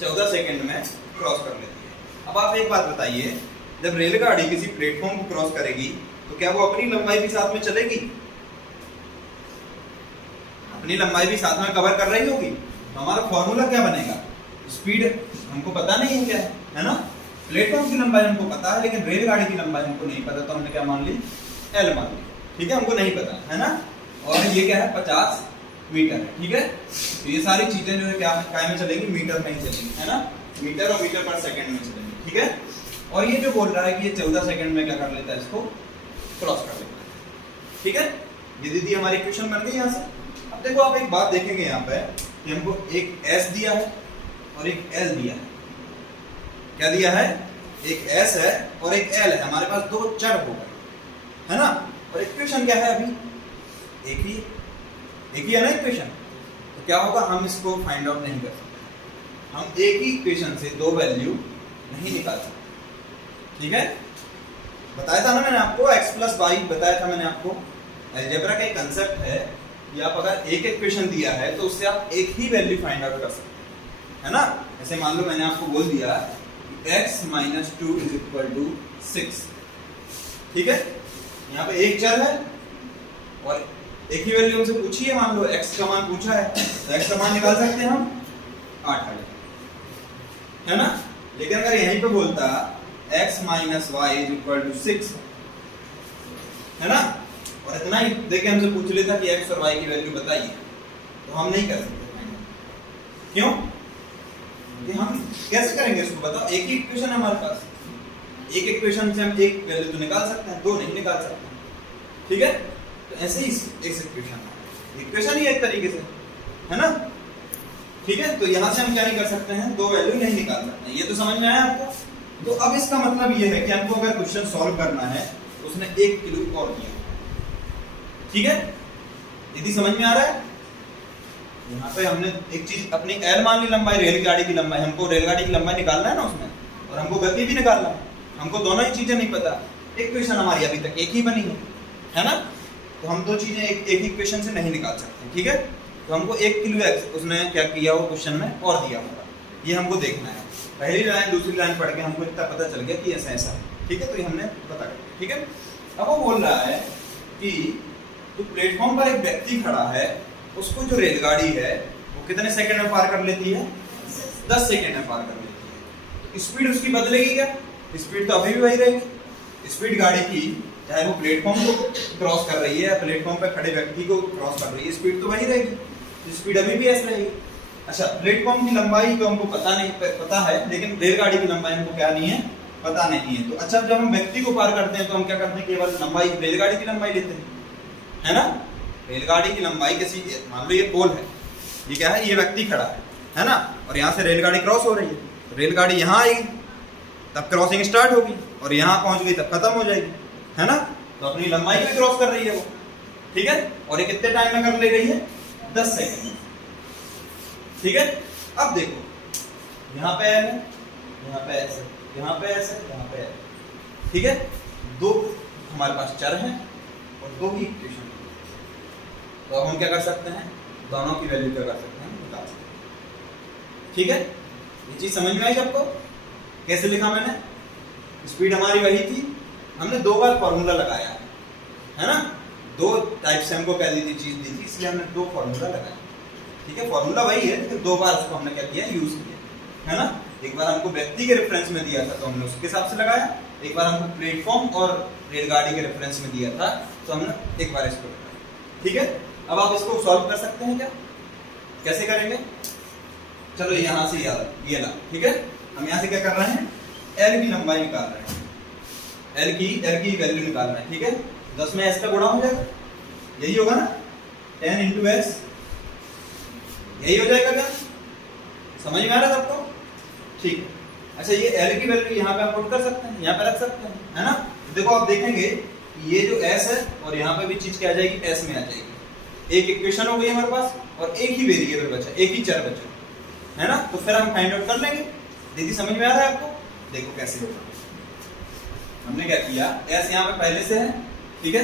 14 सेकंड में क्रॉस कर लेती है। अब आप एक बात बताइए, जब रेलगाड़ी किसी प्लेटफॉर्म को क्रॉस करेगी तो क्या वो अपनी लंबाई भी साथ में चलेगी, अपनी लंबाई भी साथ में कवर कर रही होगी। तो हमारा फॉर्मूला क्या बनेगा, स्पीड हमको पता नहीं है क्या है ना, प्लेटफॉर्म की लंबाई हमको पता है लेकिन रेलगाड़ी की लंबाई हमको नहीं पता, तो हमने क्या मान ली, एल मान ली, ठीक है। हमको नहीं पता है ना, और ये क्या है 50 मीटर है, ठीक है। तो ये सारी चीजें जो है क्या में चलेंगी, मीटर में ही चलेंगी, है ना, मीटर और मीटर पर सेकंड में चलेंगी, ठीक है। और ये जो बोल रहा है कि ये 14 सेकंड में क्या कर लेता है, इसको क्रॉस कर लेता है, ठीक है। ये दीदी हमारी इक्वेशन बन गई यहाँ से। अब देखो आप एक बात देखेंगे यहाँ पे कि हमको एक S दिया है और एक L दिया है। क्या दिया है, एक S है और एक L है, हमारे पास दो चर हो गए, है ना। और इक्वेशन क्या है, अभी एक ही है ना इक्वेशन। तो क्या होगा, हम इसको फाइंड आउट नहीं कर सकते, हम एक ही इक्वेशन से दो वैल्यू नहीं निकाल सकते, ठीक है। बताया था ना मैंने आपको, x प्लस वाई बताया था मैंने आपको। अलजेब्रा का एक कंसेप्ट है कि आप अगर एक इक्वेशन दिया है तो उससे आप एक ही वैल्यू फाइंड आउट कर सकते हैं, है ना। जैसे मान लो मैंने आपको बोल दिया x minus 2 is equal to 6, ठीक है। यहाँ पे एक चर है और एक ही वैल्यू हमसे पूछी है, मान लो x का मान पूछा है, तो x का मान निकाल सकते हैं हम 8 है ना। लेकिन अगर यहीं पे बोलता x minus Y is equal to 6, है ना, और इतना ही देखे हमसे पूछ लेता कि x और y की वैल्यू बताइए, तो हम नहीं कर सकते। क्यों, कि हम कैसे करेंगे इसको, बताओ। एक ही इक्वेशन है हमारे पास, एक इक्वेशन से हम एक वैल्यू तो निकाल सकते हैं, दो नहीं निकाल सकते, ठीक है। तो ऐसे ही इस इक्वेशन ही एक तरीके से, है ना, ठीक है। तो यहां से हम क्या नहीं कर सकते हैं, दो वैल्यू नहीं निकाल सकते हैं। ये तो समझ में आया आपको। तो अब इसका मतलब ये है कि हमको अगर क्वेश्चन सॉल्व करना है तो उसने 1 किलो और दिया, ठीक है। यदि समझ में आ रहा है, यहाँ पे हमने एक चीज अपनी एल मान ली, लंबाई रेलगाड़ी की लंबाई, हमको रेलगाड़ी की लंबाई निकालना है ना उसमें, और हमको गति भी निकालना है, हमको दोनों ही चीजें नहीं पता। इक्वेशन हमारी अभी तक एक ही बनी है ना, तो हम दो चीजें एक इक्वेशन से नहीं निकाल सकते, ठीक है। तो हमको 1 किलो x उसने क्या किया वो क्वेश्चन में और दिया होगा, ये हमको देखना है। पहली लाइन दूसरी लाइन पढ़ के हमको इतना पता चल गया कि ऐसा ऐसा है, ठीक है। तो ये हमने पता कर लिया, ठीक है। अब वो बोल रहा है कि तो प्लेटफॉर्म पर एक व्यक्ति खड़ा है, उसको जो रेलगाड़ी है वो कितने सेकंड में पार कर लेती है, 10 सेकंड में पार कर लेती है। तो स्पीड उसकी बदलेगी क्या, स्पीड तो अभी भी वही रहेगी। स्पीड गाड़ी की, चाहे वो प्लेटफॉर्म को क्रॉस कर रही है, प्लेटफॉर्म पर खड़े व्यक्ति को क्रॉस कर रही है, स्पीड तो वही रहेगी, स्पीड अभी भी ऐसे रहेगी। अच्छा, प्लेटफॉर्म की लंबाई तो हमको पता है, लेकिन रेलगाड़ी की लंबाई हमको क्या नहीं है, पता नहीं है। तो अच्छा, जब हम व्यक्ति को पार करते हैं तो हम क्या करते हैं, केवल लंबाई रेलगाड़ी की लंबाई लेते हैं, है ना। रेलगाड़ी की लंबाई किसी, मान लो ये पोल है, ये क्या है, ये व्यक्ति खड़ा है ना, और यहाँ से रेलगाड़ी क्रॉस हो रही है, तो रेलगाड़ी यहाँ आएगी तब क्रॉसिंग स्टार्ट होगी, और यहाँ पहुंच गई तब खत्म हो जाएगी, है ना। तो अपनी लंबाई भी क्रॉस कर रही है वो, ठीक है। और ये कितने टाइम में कर ले रही है, 10 सेकंड, ठीक है। अब देखो, यहाँ पे है, यहाँ पे ऐसे, यहाँ पे ऐसे, यहाँ पे ऐसे, ठीक है। दो हमारे पास चर हैं और दो ही इक्वेशन, तो अब हम क्या कर सकते हैं, दोनों की वैल्यू क्या कर सकते हैं, निकाल सकते हैं, ठीक है। ये चीज समझ में आई सबको, कैसे लिखा मैंने, स्पीड हमारी वही थी, हमने 2 बार फॉर्मूला लगाया है ना, 2 टाइप से हमको क्या दी थी, चीज दी थी, इसलिए हमने 2 फॉर्मूला लगाया, ठीक है। फॉर्मूला वही है लेकिन 2 बार उसको हमने क्या किया, यूज किया, है ना। एक बार हमको व्यक्ति के रेफरेंस में दिया था तो हमने उसके हिसाब से लगाया, एक बार हमको प्लेटफॉर्म और रेलगाड़ी के रेफरेंस में दिया था तो हमने एक बार इसको लगाया, ठीक है। अब आप इसको सॉल्व कर सकते हैं क्या, कैसे करेंगे, चलो यहाँ से ये ला, ठीक है। हम यहाँ से क्या कर रहे हैं, एल की लंबाई निकाल रहे हैं, एल की वैल्यू निकाल रहे हैं, ठीक है। 10 में एस का गुणा हो जाएगा, यही होगा ना, 10 × s, यही हो जाएगा क्या, समझ में आ रहा है सबको। ठीक है। अच्छा ये एल की वैल्यू यहाँ पे आप पुट कर सकते हैं, यहाँ पे रख सकते हैं, है ना। तो देखो आप देखेंगे कि ये जो एस है और यहाँ पे भी चीज क्या आ जाएगी, एस में आ जाएगी। एक इक्वेशन हो गई हमारे पास और एक ही वेरिएबल बचा, एक ही चर बचा, है ना। तो फिर हम फाइंड आउट कर लेंगे। दीदी समझ में आ रहा है आपको? देखो कैसे होगा। हमने क्या किया, एस यहाँ पे पहले से है, ठीक है।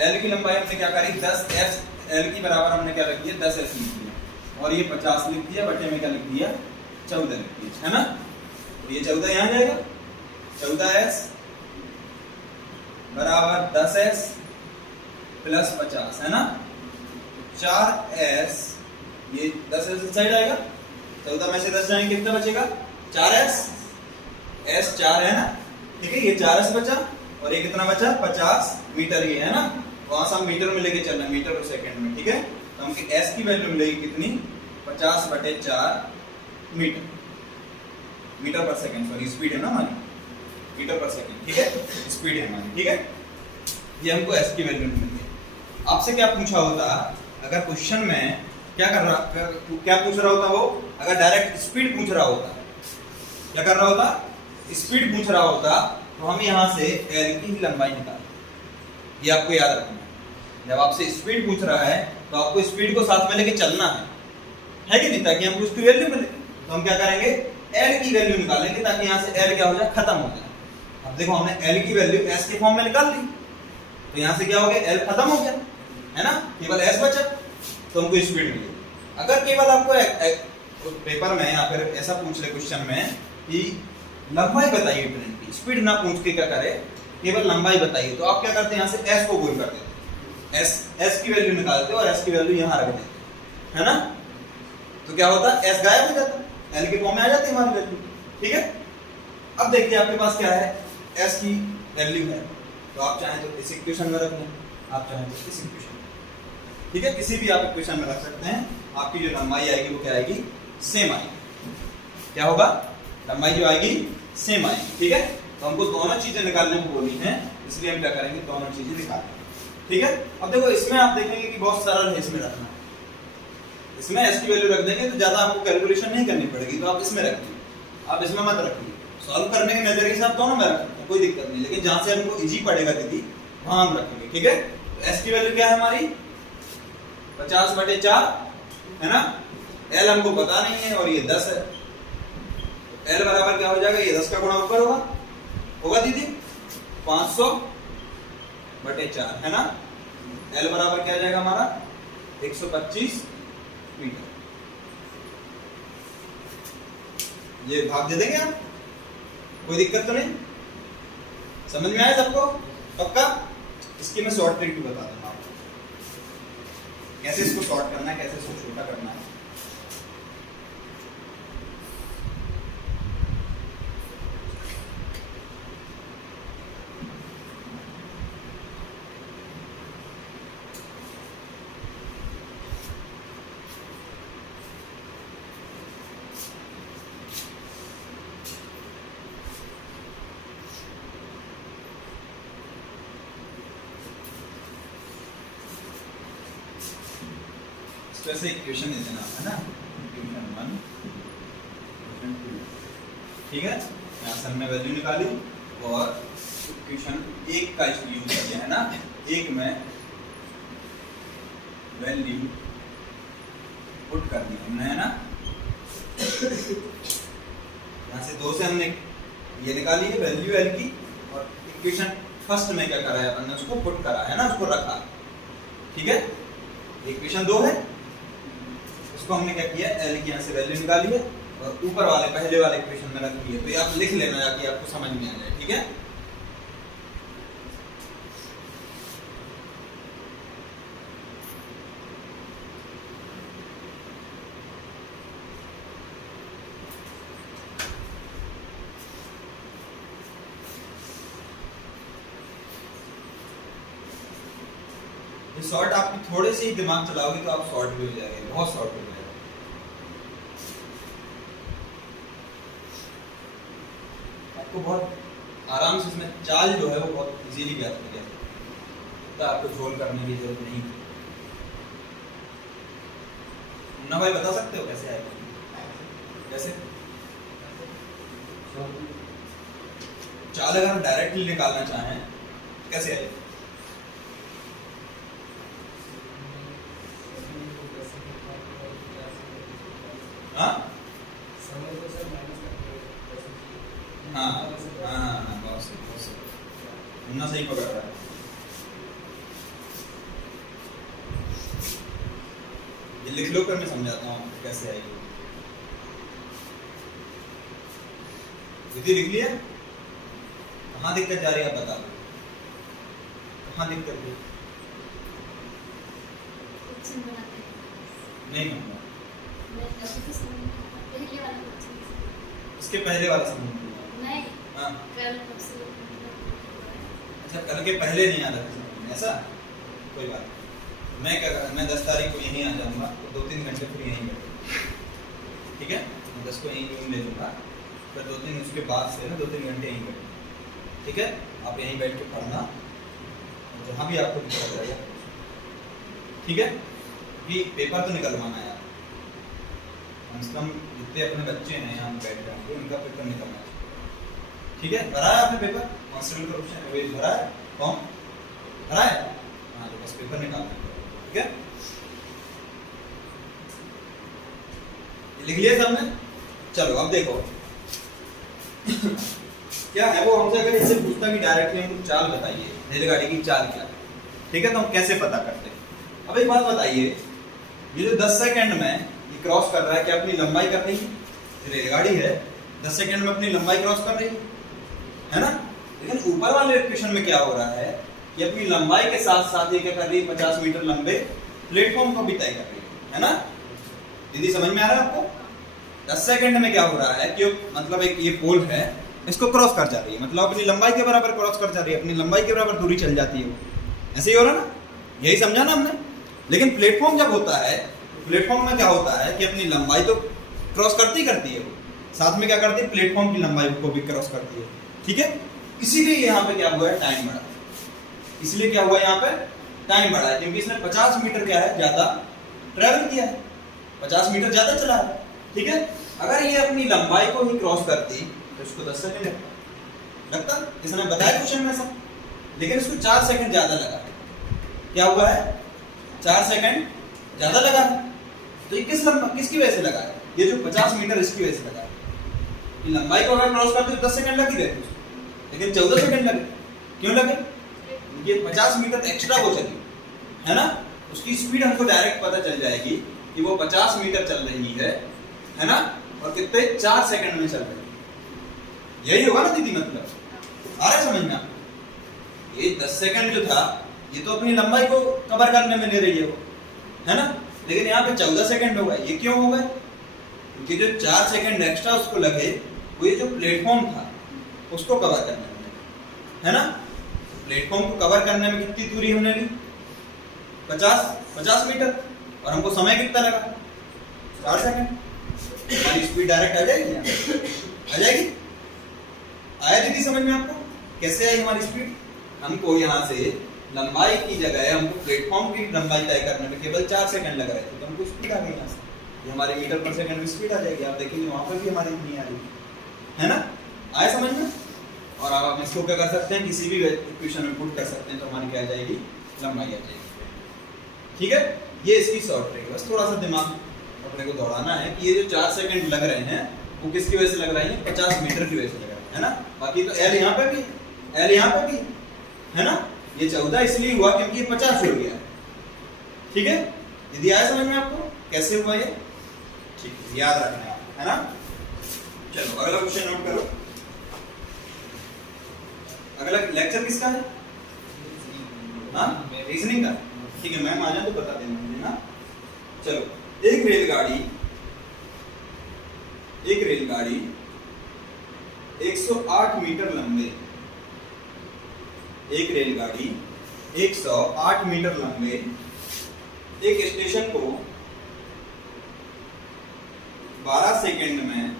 एल की लंबाई हमने क्या करी, 10 एस, एल की बराबर हमने क्या रख दिया, 10 एस लिख दिया और ये 50 लिख दिया, बटे में क्या लिख दिया, 14 लिख दिया, है ना। तो ये 14 यहाँ जाएगा, 14s बराबर 10s प्लस 50, है ना। 4s, ये 10s इस साइड आएगा, 14 में से 10 जाएंगे, कितना बचेगा, 4s, s 4 है ना, ठीक है। ये 4s बचा और ये कितना बचा, 50 मीटर, ये है ना। वहां से हम मीटर में लेके चलना, मीटर और सेकंड में, ठीक है। तो हमको s की वैल्यू मिलेगी कितनी, 50/4 मीटर, मीटर पर सेकंड, सॉरी स्पीड है ना हमारी, मीटर पर सेकंड, ठीक है, स्पीड है हमारी, ठीक है। ये हमको s की वैल्यू मिल गई। आपसे क्या पूछा होता, अगर क्वेश्चन में क्या पूछ रहा होता वो, अगर डायरेक्ट स्पीड पूछ रहा होता, क्या कर रहा होता, स्पीड पूछ रहा होता, तो हम यहाँ से एल की ही लंबाई निकाल, ये आपको याद रखना है। जब आपसे स्पीड पूछ रहा है तो आपको स्पीड को साथ में लेके चलना है कि नहीं, ताकि हमको उसकी वैल्यू मिले। तो हम क्या करेंगे, एल की वैल्यू निकालेंगे, ताकि यहाँ से एल क्या हो जाए, खत्म हो जाए। अब देखो हमने एल की वैल्यू एस के फॉर्म में निकाल ली, तो यहाँ से क्या हो गया, एल खत्म हो गया, है ना, केवल एस बचा, तो हमको स्पीड मिली। अगर केवल आपको पेपर में या फिर ऐसा पूछ ले क्वेश्चन में कि लंबाई बताइए ट्रेन की, स्पीड ना पूछ के क्या करे, केवल लंबाई बताइए, तो आप क्या करते हैं, यहाँ से एस को गोल कर देते हैं, एस की वैल्यू निकालते हो और एस की वैल्यू यहाँ रख देते हैं, है ना। तो क्या होता है, एस गायब हो जाता है, एल के फॉर्म में आ जाती है हमारी वैल्यू, ठीक है। अब देखिए आपके पास क्या है, एस की वैल्यू है, तो आप चाहें तो इस इक्वेशन में रख लें, आप चाहें तो इस इक्वेशन में, ठीक है, किसी भी आप इक्वेशन में रख सकते हैं। आपकी जो लंबाई आएगी वो क्या आएगी, सेम आएगी, क्या होगा, लंबाई जो आएगी सेम आएगी, ठीक है। तो हमको दोनों चीजें निकालने को बोली हैं, इसलिए हम क्या करेंगे, दोनों चीजें निकालेंगे, ठीक है। अब देखो इसमें आप देखेंगे कि बहुत सरल है इसमें रखना, इसमें एस की वैल्यू रख देंगे तो ज्यादा आपको कैलकुलेशन नहीं करनी पड़ेगी, तो आप इसमें रखिए, आप इसमें मत रखिए। सॉल्व करने के नजरिए से आप दोनों में रख सकते हैं, कोई दिक्कत नहीं, लेकिन जहां से हमको इजी पड़ेगा दीदी वहां हम रखेंगे, ठीक है। तो एस की वैल्यू क्या है हमारी, 50/4, है ना। एल हमको पता नहीं है और ये 10 है, एल बराबर क्या हो जाएगा, ये 10 का गुणा ऊपर होगा दीदी, 500/4, है ना। एल बराबर क्या आ जाएगा हमारा, 125 मीटर। ये भाग दे देंगे आप, कोई दिक्कत तो नहीं, समझ में आया सबको, पक्का। इसकी मैं शॉर्ट ट्रिक भी बता दूंगा आपको, कैसे इसको शॉर्ट करना है, कैसे इसको छोटा करना है। वैसे इक्वेशन दे देना है ना, इक्वेशन 1, इक्वेशन 2, ठीक है। यहाँ से हमने वैल्यू निकाली और इक्वेशन 1 का यूज किया है ना, 1 में वैल्यू पुट कर दी हमने, है ना। यहाँ से 2 से हमने ये निकाली है वैल्यू एल की, और इक्वेशन फर्स्ट में क्या करा है अपन ने, उसको पुट करा है ना, उसको रखा, ठीक है। इक्वेशन 2 है, उसको हमने क्या किया, एल की यहाँ से वैल्यू निकाली है और ऊपर वाले पहले वाले इक्वेशन में रख दिए। तो ये आप लिख लेना ताकि आपको समझ में आ जाए, ठीक है। शॉर्ट आप थोड़े से ही दिमाग चलाओगे तो आप शॉर्ट भी हो जाएंगे, बहुत शॉर्ट हो जाएगा। आपको बहुत आराम से इसमें चाल जो है वो बहुत इजीली ज्ञात हो जाएगी, तो आपको झोल करने की जरूरत नहीं। मुन्ना भाई बता सकते हो कैसे आएगा, कैसे चाल अगर हम डायरेक्टली निकालना चाहें कैसे आएगी? हाँ हाँ हाँ हाँ, बहुत सही मुन्ना सही पकड़ रहा है। ये लिख लो, पर मैं समझाता हूँ कैसे आएगी। लिख लिया? कहाँ दिक्कत जा रही है आप बता दो, कहाँ दिक्कत है? क्वेश्चन बनाते हैं नहीं बनना, मैं अभी तो समझ नहीं आता, पहले वाला क्वेश्चन इसके पहले वाला समझ नहीं हाँ कल कब से अच्छा, कल के पहले नहीं आ रहा ऐसा? कोई बात नहीं, मैं क्या करूँ, मैं 10 तारीख को यहीं आ जाऊँगा, तो 2-3 घंटे फिर यहीं बैठूँगा, ठीक है? मैं 10 को यहीं रूम ले लूँगा, फिर 2-3 उसके बाद से ना 2-3 घंटे यहीं बैठूँगा, ठीक है? आप यहीं बैठ के पढ़ना, जहाँ भी आपको दिक्कत रहेगा, ठीक है? कि पेपर तो निकलवाना है यार, कम से कम जितने अपने बच्चे हैं यहाँ बैठ रहे हैं उनका पेपर निकलना है, ठीक है? भरा है आपने पेपर? कांस्टेबल का ऑप्शन है भरा है? कौन भरा है? हाँ, तो बस पेपर निकालना है, ठीक है? लिख लिया सबने? चलो अब देखो क्या है वो, हमसे अगर इससे पूछता कि डायरेक्टली हमको चाल बताइए, रेलगाड़ी की चाल क्या है, ठीक है? तो हम कैसे पता करते हैं? अब एक बात बताइए, ये जो 10 सेकंड में ये क्रॉस कर रहा है, क्या अपनी लंबाई कर रही है? रेलगाड़ी है, 10 सेकंड में अपनी लंबाई क्रॉस कर रही है ना? लेकिन ऊपर वाले इक्वेशन में क्या हो रहा है कि अपनी लंबाई के साथ साथ ये क्या कर रही है, 50 मीटर लंबे प्लेटफॉर्म को भी तय कर रही है ना? दीदी समझ में आ रहा है आपको? 10 सेकंड में क्या हो रहा है कि मतलब एक ये पोल है, इसको क्रॉस कर जा रही है, मतलब अपनी लंबाई के बराबर क्रॉस कर जा रही है, अपनी लंबाई के बराबर दूरी चल जाती है वो, ऐसे ही हो रहा ना? यही समझा ना हमने? लेकिन प्लेटफॉर्म जब होता है, प्लेटफॉर्म में क्या होता है कि अपनी लंबाई तो क्रॉस करती है वो, साथ में क्या करती है, प्लेटफॉर्म की लंबाई को भी क्रॉस करती है, ठीक है? इसीलिए यहाँ पे क्या हुआ है, टाइम बढ़ा, इसलिए क्या हुआ यहाँ पे, टाइम बढ़ा है, क्योंकि इसने 50 मीटर क्या है, ज्यादा ट्रेवल किया है, 50 मीटर ज्यादा चला है, ठीक है? अगर ये अपनी लंबाई को ही क्रॉस करती तो इसको 10 सेकंड लगता, इसने बताया क्वेश्चन में सब, लेकिन इसको 4 सेकंड ज्यादा लगा, क्या हुआ है, 4 सेकंड ज्यादा लगा है। तो ये किसकी वजह से लगा है? ये जो 50 मीटर इसकी वजह से लगा है, कि लंबाई को अगर क्रॉस करते तो 10 सेकंड लग ही रहते उसको, लेकिन 14 सेकंड लगे, क्यों लगे? ये 50 मीटर एक्स्ट्रा वो चली है ना, उसकी स्पीड हमको डायरेक्ट पता चल जाएगी कि वो 50 मीटर चल रही है ना? और कितने 4 सेकंड में चल रही है, यही होगा ना दीदी? मतलब आ रहा है समझ में आपको? ये 10 सेकंड जो था ये तो अपनी लंबाई को कवर करने में ले रही है वो, है ना? लेकिन यहाँ पे 14 सेकंड हो गए, ये क्यों हो गए? क्योंकि जो 4 सेकंड एक्स्ट्रा उसको लगे वो ये जो प्लेटफॉर्म था उसको कवर करने में, है ना? प्लेटफॉर्म को कवर करने में कितनी दूरी हमने ली, 50 मीटर, और हमको समय कितना लगा, 4 सेकंड। हमारी स्पीड डायरेक्ट आ जाएगी, आ जाएगी? आया दीदी समझ में आपको? कैसे आई हमारी स्पीड? हमको यहाँ से लंबाई की जगह हमको प्लेटफॉर्म की लंबाई तय करने में केवल 4 सेकंड लग रहे थे, तो हमको स्पीड आ गई यहाँ से, ये हमारे मीटर पर सेकंड में स्पीड आ जाएगी। आप देखेंगे वहां पर भी हमारी इतनी आ रही है ना? आया समझ में? और अब हम इसको क्या कर सकते हैं, किसी भी इक्वेशन में पुट कर सकते हैं, तो हमारी क्या आ जाएगी, लंबाई आ जाएगी, ठीक है? ये इसकी शॉर्ट ट्रिक है, बस थोड़ा सा दिमाग अपने को दौड़ाना है कि ये जो 4 सेकंड लग रहे हैं वो किसकी वजह से लग रही है, 50 मीटर की वजह से लग रहा है ना? बाकी तो एल यहाँ पे भी, एल यहाँ पे भी, है ना? ये 14 इसलिए हुआ क्योंकि ये 50 जुड़ गया, ठीक है? यदि आया समझ में आपको कैसे हुआ ये? ठीक है, याद रखना है ना? चलो अगला क्वेश्चन नोट करो। अगला लेक्चर किसका है? हाँ, रीजनिंग का, ठीक है? मैम आ जाए तो बता देना मुझे ना। चलो, एक रेलगाड़ी 108 मीटर लंबे, एक रेलगाड़ी 108 मीटर लंबे एक स्टेशन को 12 सेकंड में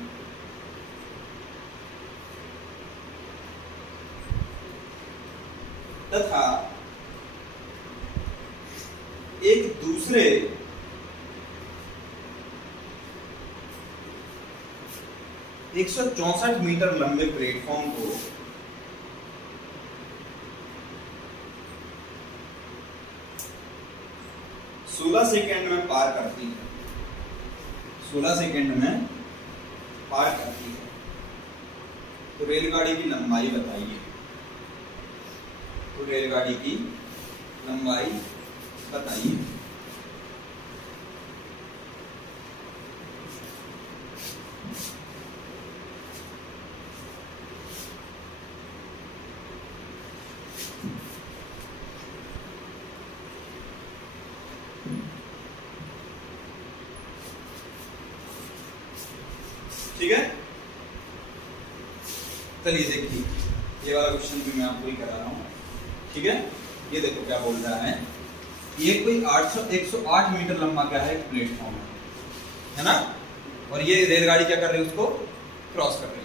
तथा एक दूसरे 164 मीटर लंबे प्लेटफॉर्म को 16 सेकेंड में पार करती है, 16 सेकेंड में पार करती है, तो रेलगाड़ी की लंबाई बताइए। तो रेलगाड़ी की लंबाई बताइए। ठीक है, चलिए देखिए, ये वाला क्वेश्चन भी मैं आपको ही करा रहा हूँ। ठीक है, ये देखो क्या बोल रहा है, ये कोई 108 मीटर लंबा क्या है, एक प्लेटफॉर्म है ना, और ये रेलगाड़ी क्या कर रही है, उसको क्रॉस कर रही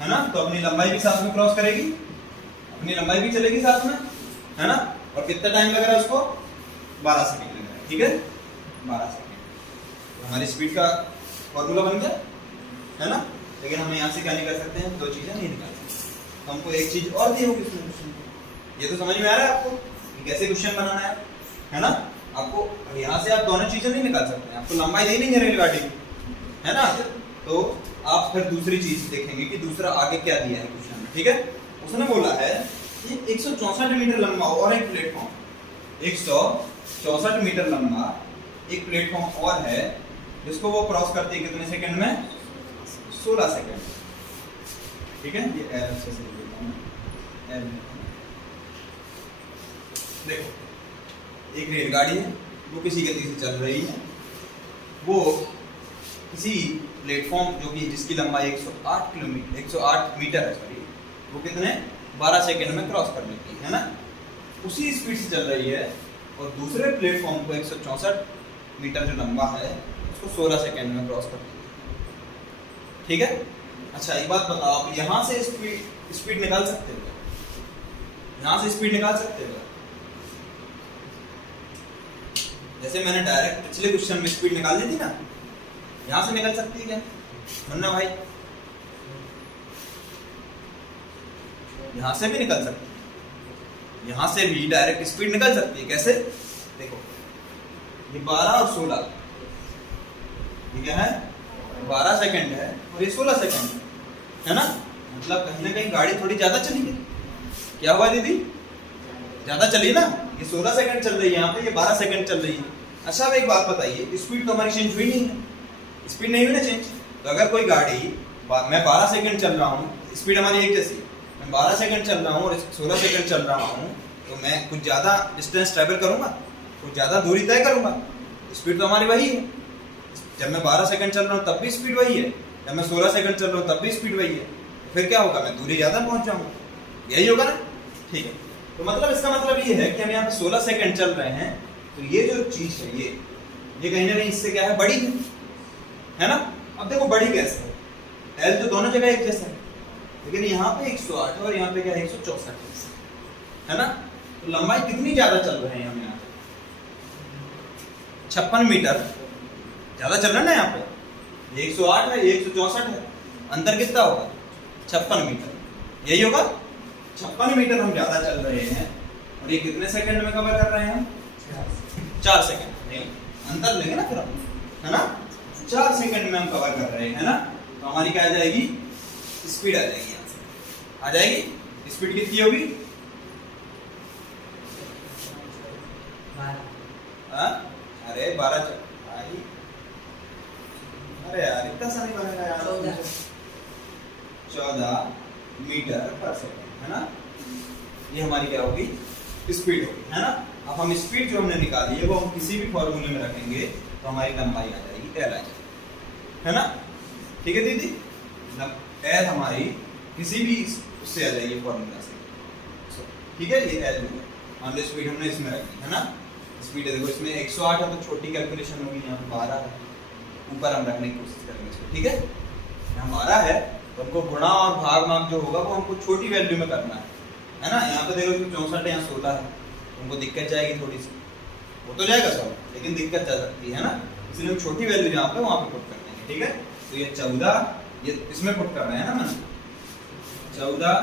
है ना, तो अपनी लंबाई भी साथ में क्रॉस करेगी, अपनी लंबाई भी चलेगी साथ में, है ना, और कितना टाइम लग रहा है उसको, 12 सेकेंड लग रहा है। ठीक है, 12 सेकेंड हमारी स्पीड का फॉर्मूला बन गया, है ना। लेकिन हम यहाँ से क्या नहीं कर सकते हैं, 2 चीजें नहीं निकाल सकते, तो हमको एक चीज और दी होगी इसमें क्वेश्चन। ये तो समझ में आ रहा है आपको कि कैसे क्वेश्चन बनाना है ना। आपको यहाँ से आप दोनों चीजें नहीं निकाल सकते, आपको लंबाई दी नहीं है रेलगाड़ी की, है ना, तो आप फिर दूसरी चीज देखेंगे कि दूसरा आगे क्या दिया है क्वेश्चन में। ठीक है, उसने बोला है कि 164 मीटर लंबा और एक प्लेटफॉर्म, 164 मीटर लंबा एक प्लेटफॉर्म और है, जिसको वो क्रॉस करती है कितने सेकंड में, 16 सेकंड। ठीक है, ये एल से लिख देता हूं, एल। देखो, एक रेलगाड़ी है, वो किसी गति से चल रही है, वो किसी प्लेटफॉर्म जो कि जिसकी लंबाई 108 मीटर है, सॉरी, वो कितने 12 सेकंड में क्रॉस कर लेती है ना, उसी स्पीड से चल रही है, और दूसरे प्लेटफॉर्म को 164 मीटर जो लंबा है उसको 16 सेकंड में क्रॉस करती है। ठीक है, अच्छा एक बात बताओ, आप यहाँ से स्पीड निकाल सकते हो, यहाँ से स्पीड निकाल सकते हो, जैसे मैंने डायरेक्ट पिछले क्वेश्चन में स्पीड निकाल दी थी ना, यहां से निकल सकती है क्या मुन्ना भाई, यहां से भी निकल सकती है, यहां से भी डायरेक्ट स्पीड निकल सकती है। कैसे, देखो ये 12 और 16, ये क्या है, 12 सेकंड है और ये 16 सेकंड है ना, मतलब कहीं ना कहीं गाड़ी थोड़ी ज्यादा चली है। क्या हुआ दीदी, ज्यादा चली ना, ये 16 सेकंड चल रही है यहाँ पे, ये 12 सेकंड चल रही है। अच्छा अब एक बात बताइए, स्पीड तो हमारी चेंज हुई नहीं है, स्पीड नहीं हुई ना चेंज, तो अगर कोई गाड़ी, मैं 12 सेकंड चल रहा हूँ, स्पीड हमारी एक जैसी, मैं 12 सेकंड चल रहा हूँ और 16 सेकंड चल रहा हूँ, तो मैं कुछ ज़्यादा डिस्टेंस ट्रैवल करूँगा, कुछ ज़्यादा दूरी तय करूँगा, स्पीड तो हमारी वही है। जब मैं 12 सेकंड चल रहा हूँ तब भी स्पीड वही है, जब मैं 16 सेकंड चल रहा हूँ तब भी स्पीड वही है, फिर क्या होगा, मैं दूरी ज़्यादा पहुँच जाऊँगा, यही होगा ना। ठीक है, तो मतलब इसका मतलब ये है कि हम यहाँ पे 16 सेकंड चल रहे हैं, तो ये जो चीज़ है ये कहीं ना कहीं इससे क्या है, बड़ी है ना। अब देखो बड़ी कैसे है, एल तो दोनों जगह एक जैसा है, लेकिन यहाँ पे 108 और यहाँ पे क्या है 164 है ना, तो लंबाई कितनी ज्यादा चल रहे हैं हम यहाँ पे, 56 मीटर ज्यादा चल रहा है ना यहाँ पे, 108 है, 164 है, अंतर कितना होगा, 56 मीटर, यही होगा, 56 मीटर हम ज्यादा चल रहे हैं, और ये कितने सेकंड में कवर कर रहे हैं हम, 4 सेकंड, नहीं अंतर लेंगे ना फिर हम, है ना, 4 सेकंड में हम कवर कर रहे हैं ना, तो हमारी क्या आ जाएगी, स्पीड आ जाएगी, यहाँ से आ जाएगी, स्पीड कितनी होगी, अरे 12, अरे यार इतना सा नहीं बनेगा यार, 14 मीटर पर सेकंड है ना, ये हमारी क्या होगी, स्पीड होगी, है ना। अब हम स्पीड जो हमने निकाली है वो हम किसी भी फॉर्मूले में रखेंगे तो हमारी लंबाई आ जाएगी, एल आ जाएगी, है ना। ठीक है दीदी, एल हमारी किसी भी उससे आ जाएगी फॉर्मूला से, ठीक है, ये एल होगा, मान लो स्पीड हमने इसमें रखी है ना, स्पीड है देखो इसमें 108 है तो छोटी कैलकुलेशन होगी, यहाँ 12 है, ऊपर हम रखने की कोशिश करेंगे इसको, ठीक है, यहाँ 12 है तो हमको गुणा और भाग माप जो होगा वो हमको छोटी वैल्यू में करना है ना। यहाँ पे देखो 64 है, यहाँ 16 है, हमको दिक्कत जाएगी थोड़ी सी, वो तो जाएगा सब, लेकिन दिक्कत जा सकती है ना, इसलिए हम छोटी वैल्यू जहाँ पे वहाँ पे पुट कर देंगे, ठीक है। तो ये 14 ये इसमें पुट कर रहे हैं ना मैंने 14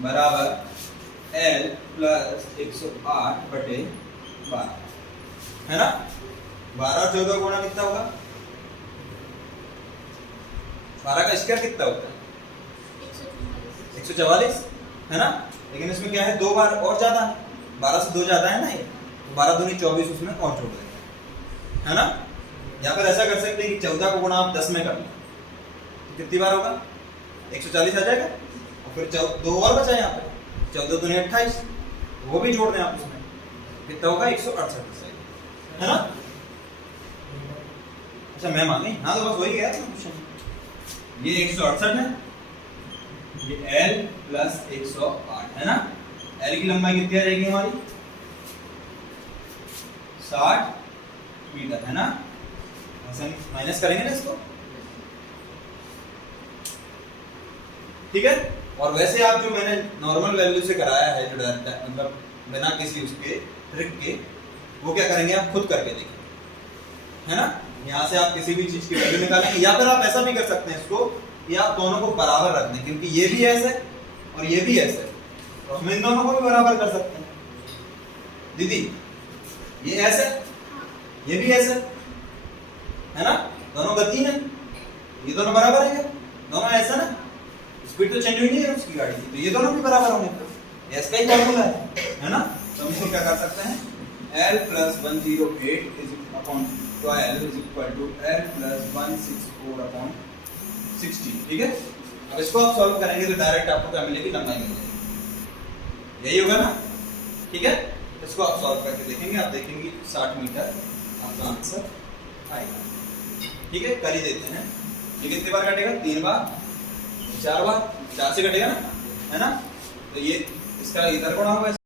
बराबर L प्लस 108 बटे 12 है ना। 12 और 14 गुणा कितना होगा? 12 का स्क्वायर कितना होता है? 144 है ना। लेकिन इसमें क्या है, 2 बार और ज्यादा है, 12 से 2 ज्यादा है ना ये, तो 12 दूनी 24 उसमें और जोड़ देंगे है ना। या फिर ऐसा कर सकते हैं कि 14 को गुणा आप 10 में कर लें तो कितनी बार होगा? 140 आ जाएगा। और फिर 2 और बचा यहाँ पे, 14 दूनी 28, वो भी जोड़ दें आप उसमें, कितना होगा? 168 है ना। अच्छा मैम आ गई, हाँ तो बस वही गया क्वेश्चन। ये 168 है, ये L प्लस 108 है ना। L की लंबाई कितनी आ जाएगी हमारी? 60 मीटर है ना। ऐसे माइनस करेंगे ना इसको, ठीक है। और वैसे आप जो मैंने नॉर्मल वैल्यू से कराया है, जो डायरेक्ट मतलब बिना किसी उसके ट्रिक के, वो क्या करेंगे आप खुद करके देखेंगे है ना। यहाँ से आप किसी भी चीज की वैल्यू निकालेंगे, या फिर आप ऐसा भी कर सकते हैं इसको कि आप दोनों को बराबर रख दें, क्योंकि ये भी ऐसे और ये भी ऐसे, तो हम इन दोनों को भी बराबर कर सकते हैं। दीदी ये ऐसे, ये भी ऐसे है ना, दोनों गति है, ये दोनों बराबर है क्या? दोनों ऐसा ना, स्पीड तो चेंज हुई नहीं है उसकी गाड़ी की, तो ये दोनों भी बराबर होंगे, तो इसका ही फॉर्मूला है ना। तो हम इसको क्या कर सकते हैं, L plus 108 is upon 12 is equal to L plus 164 upon 60, ठीक है। अब इसको आप सॉल्व करेंगे तो डायरेक्ट आपको क्या मिलेगी? लंबाई मिलेगी, यही होगा ना, ठीक है। इसको आप सॉल्व करके देखेंगे, आप देखेंगे 60 मीटर आपका आंसर आएगा, ठीक है। कर ही देते हैं। ये कितने बार कटेगा? 3 बार, 4 बार, 4 से कटेगा ना, है ना। तो ये इसका इधर गुणा होगा।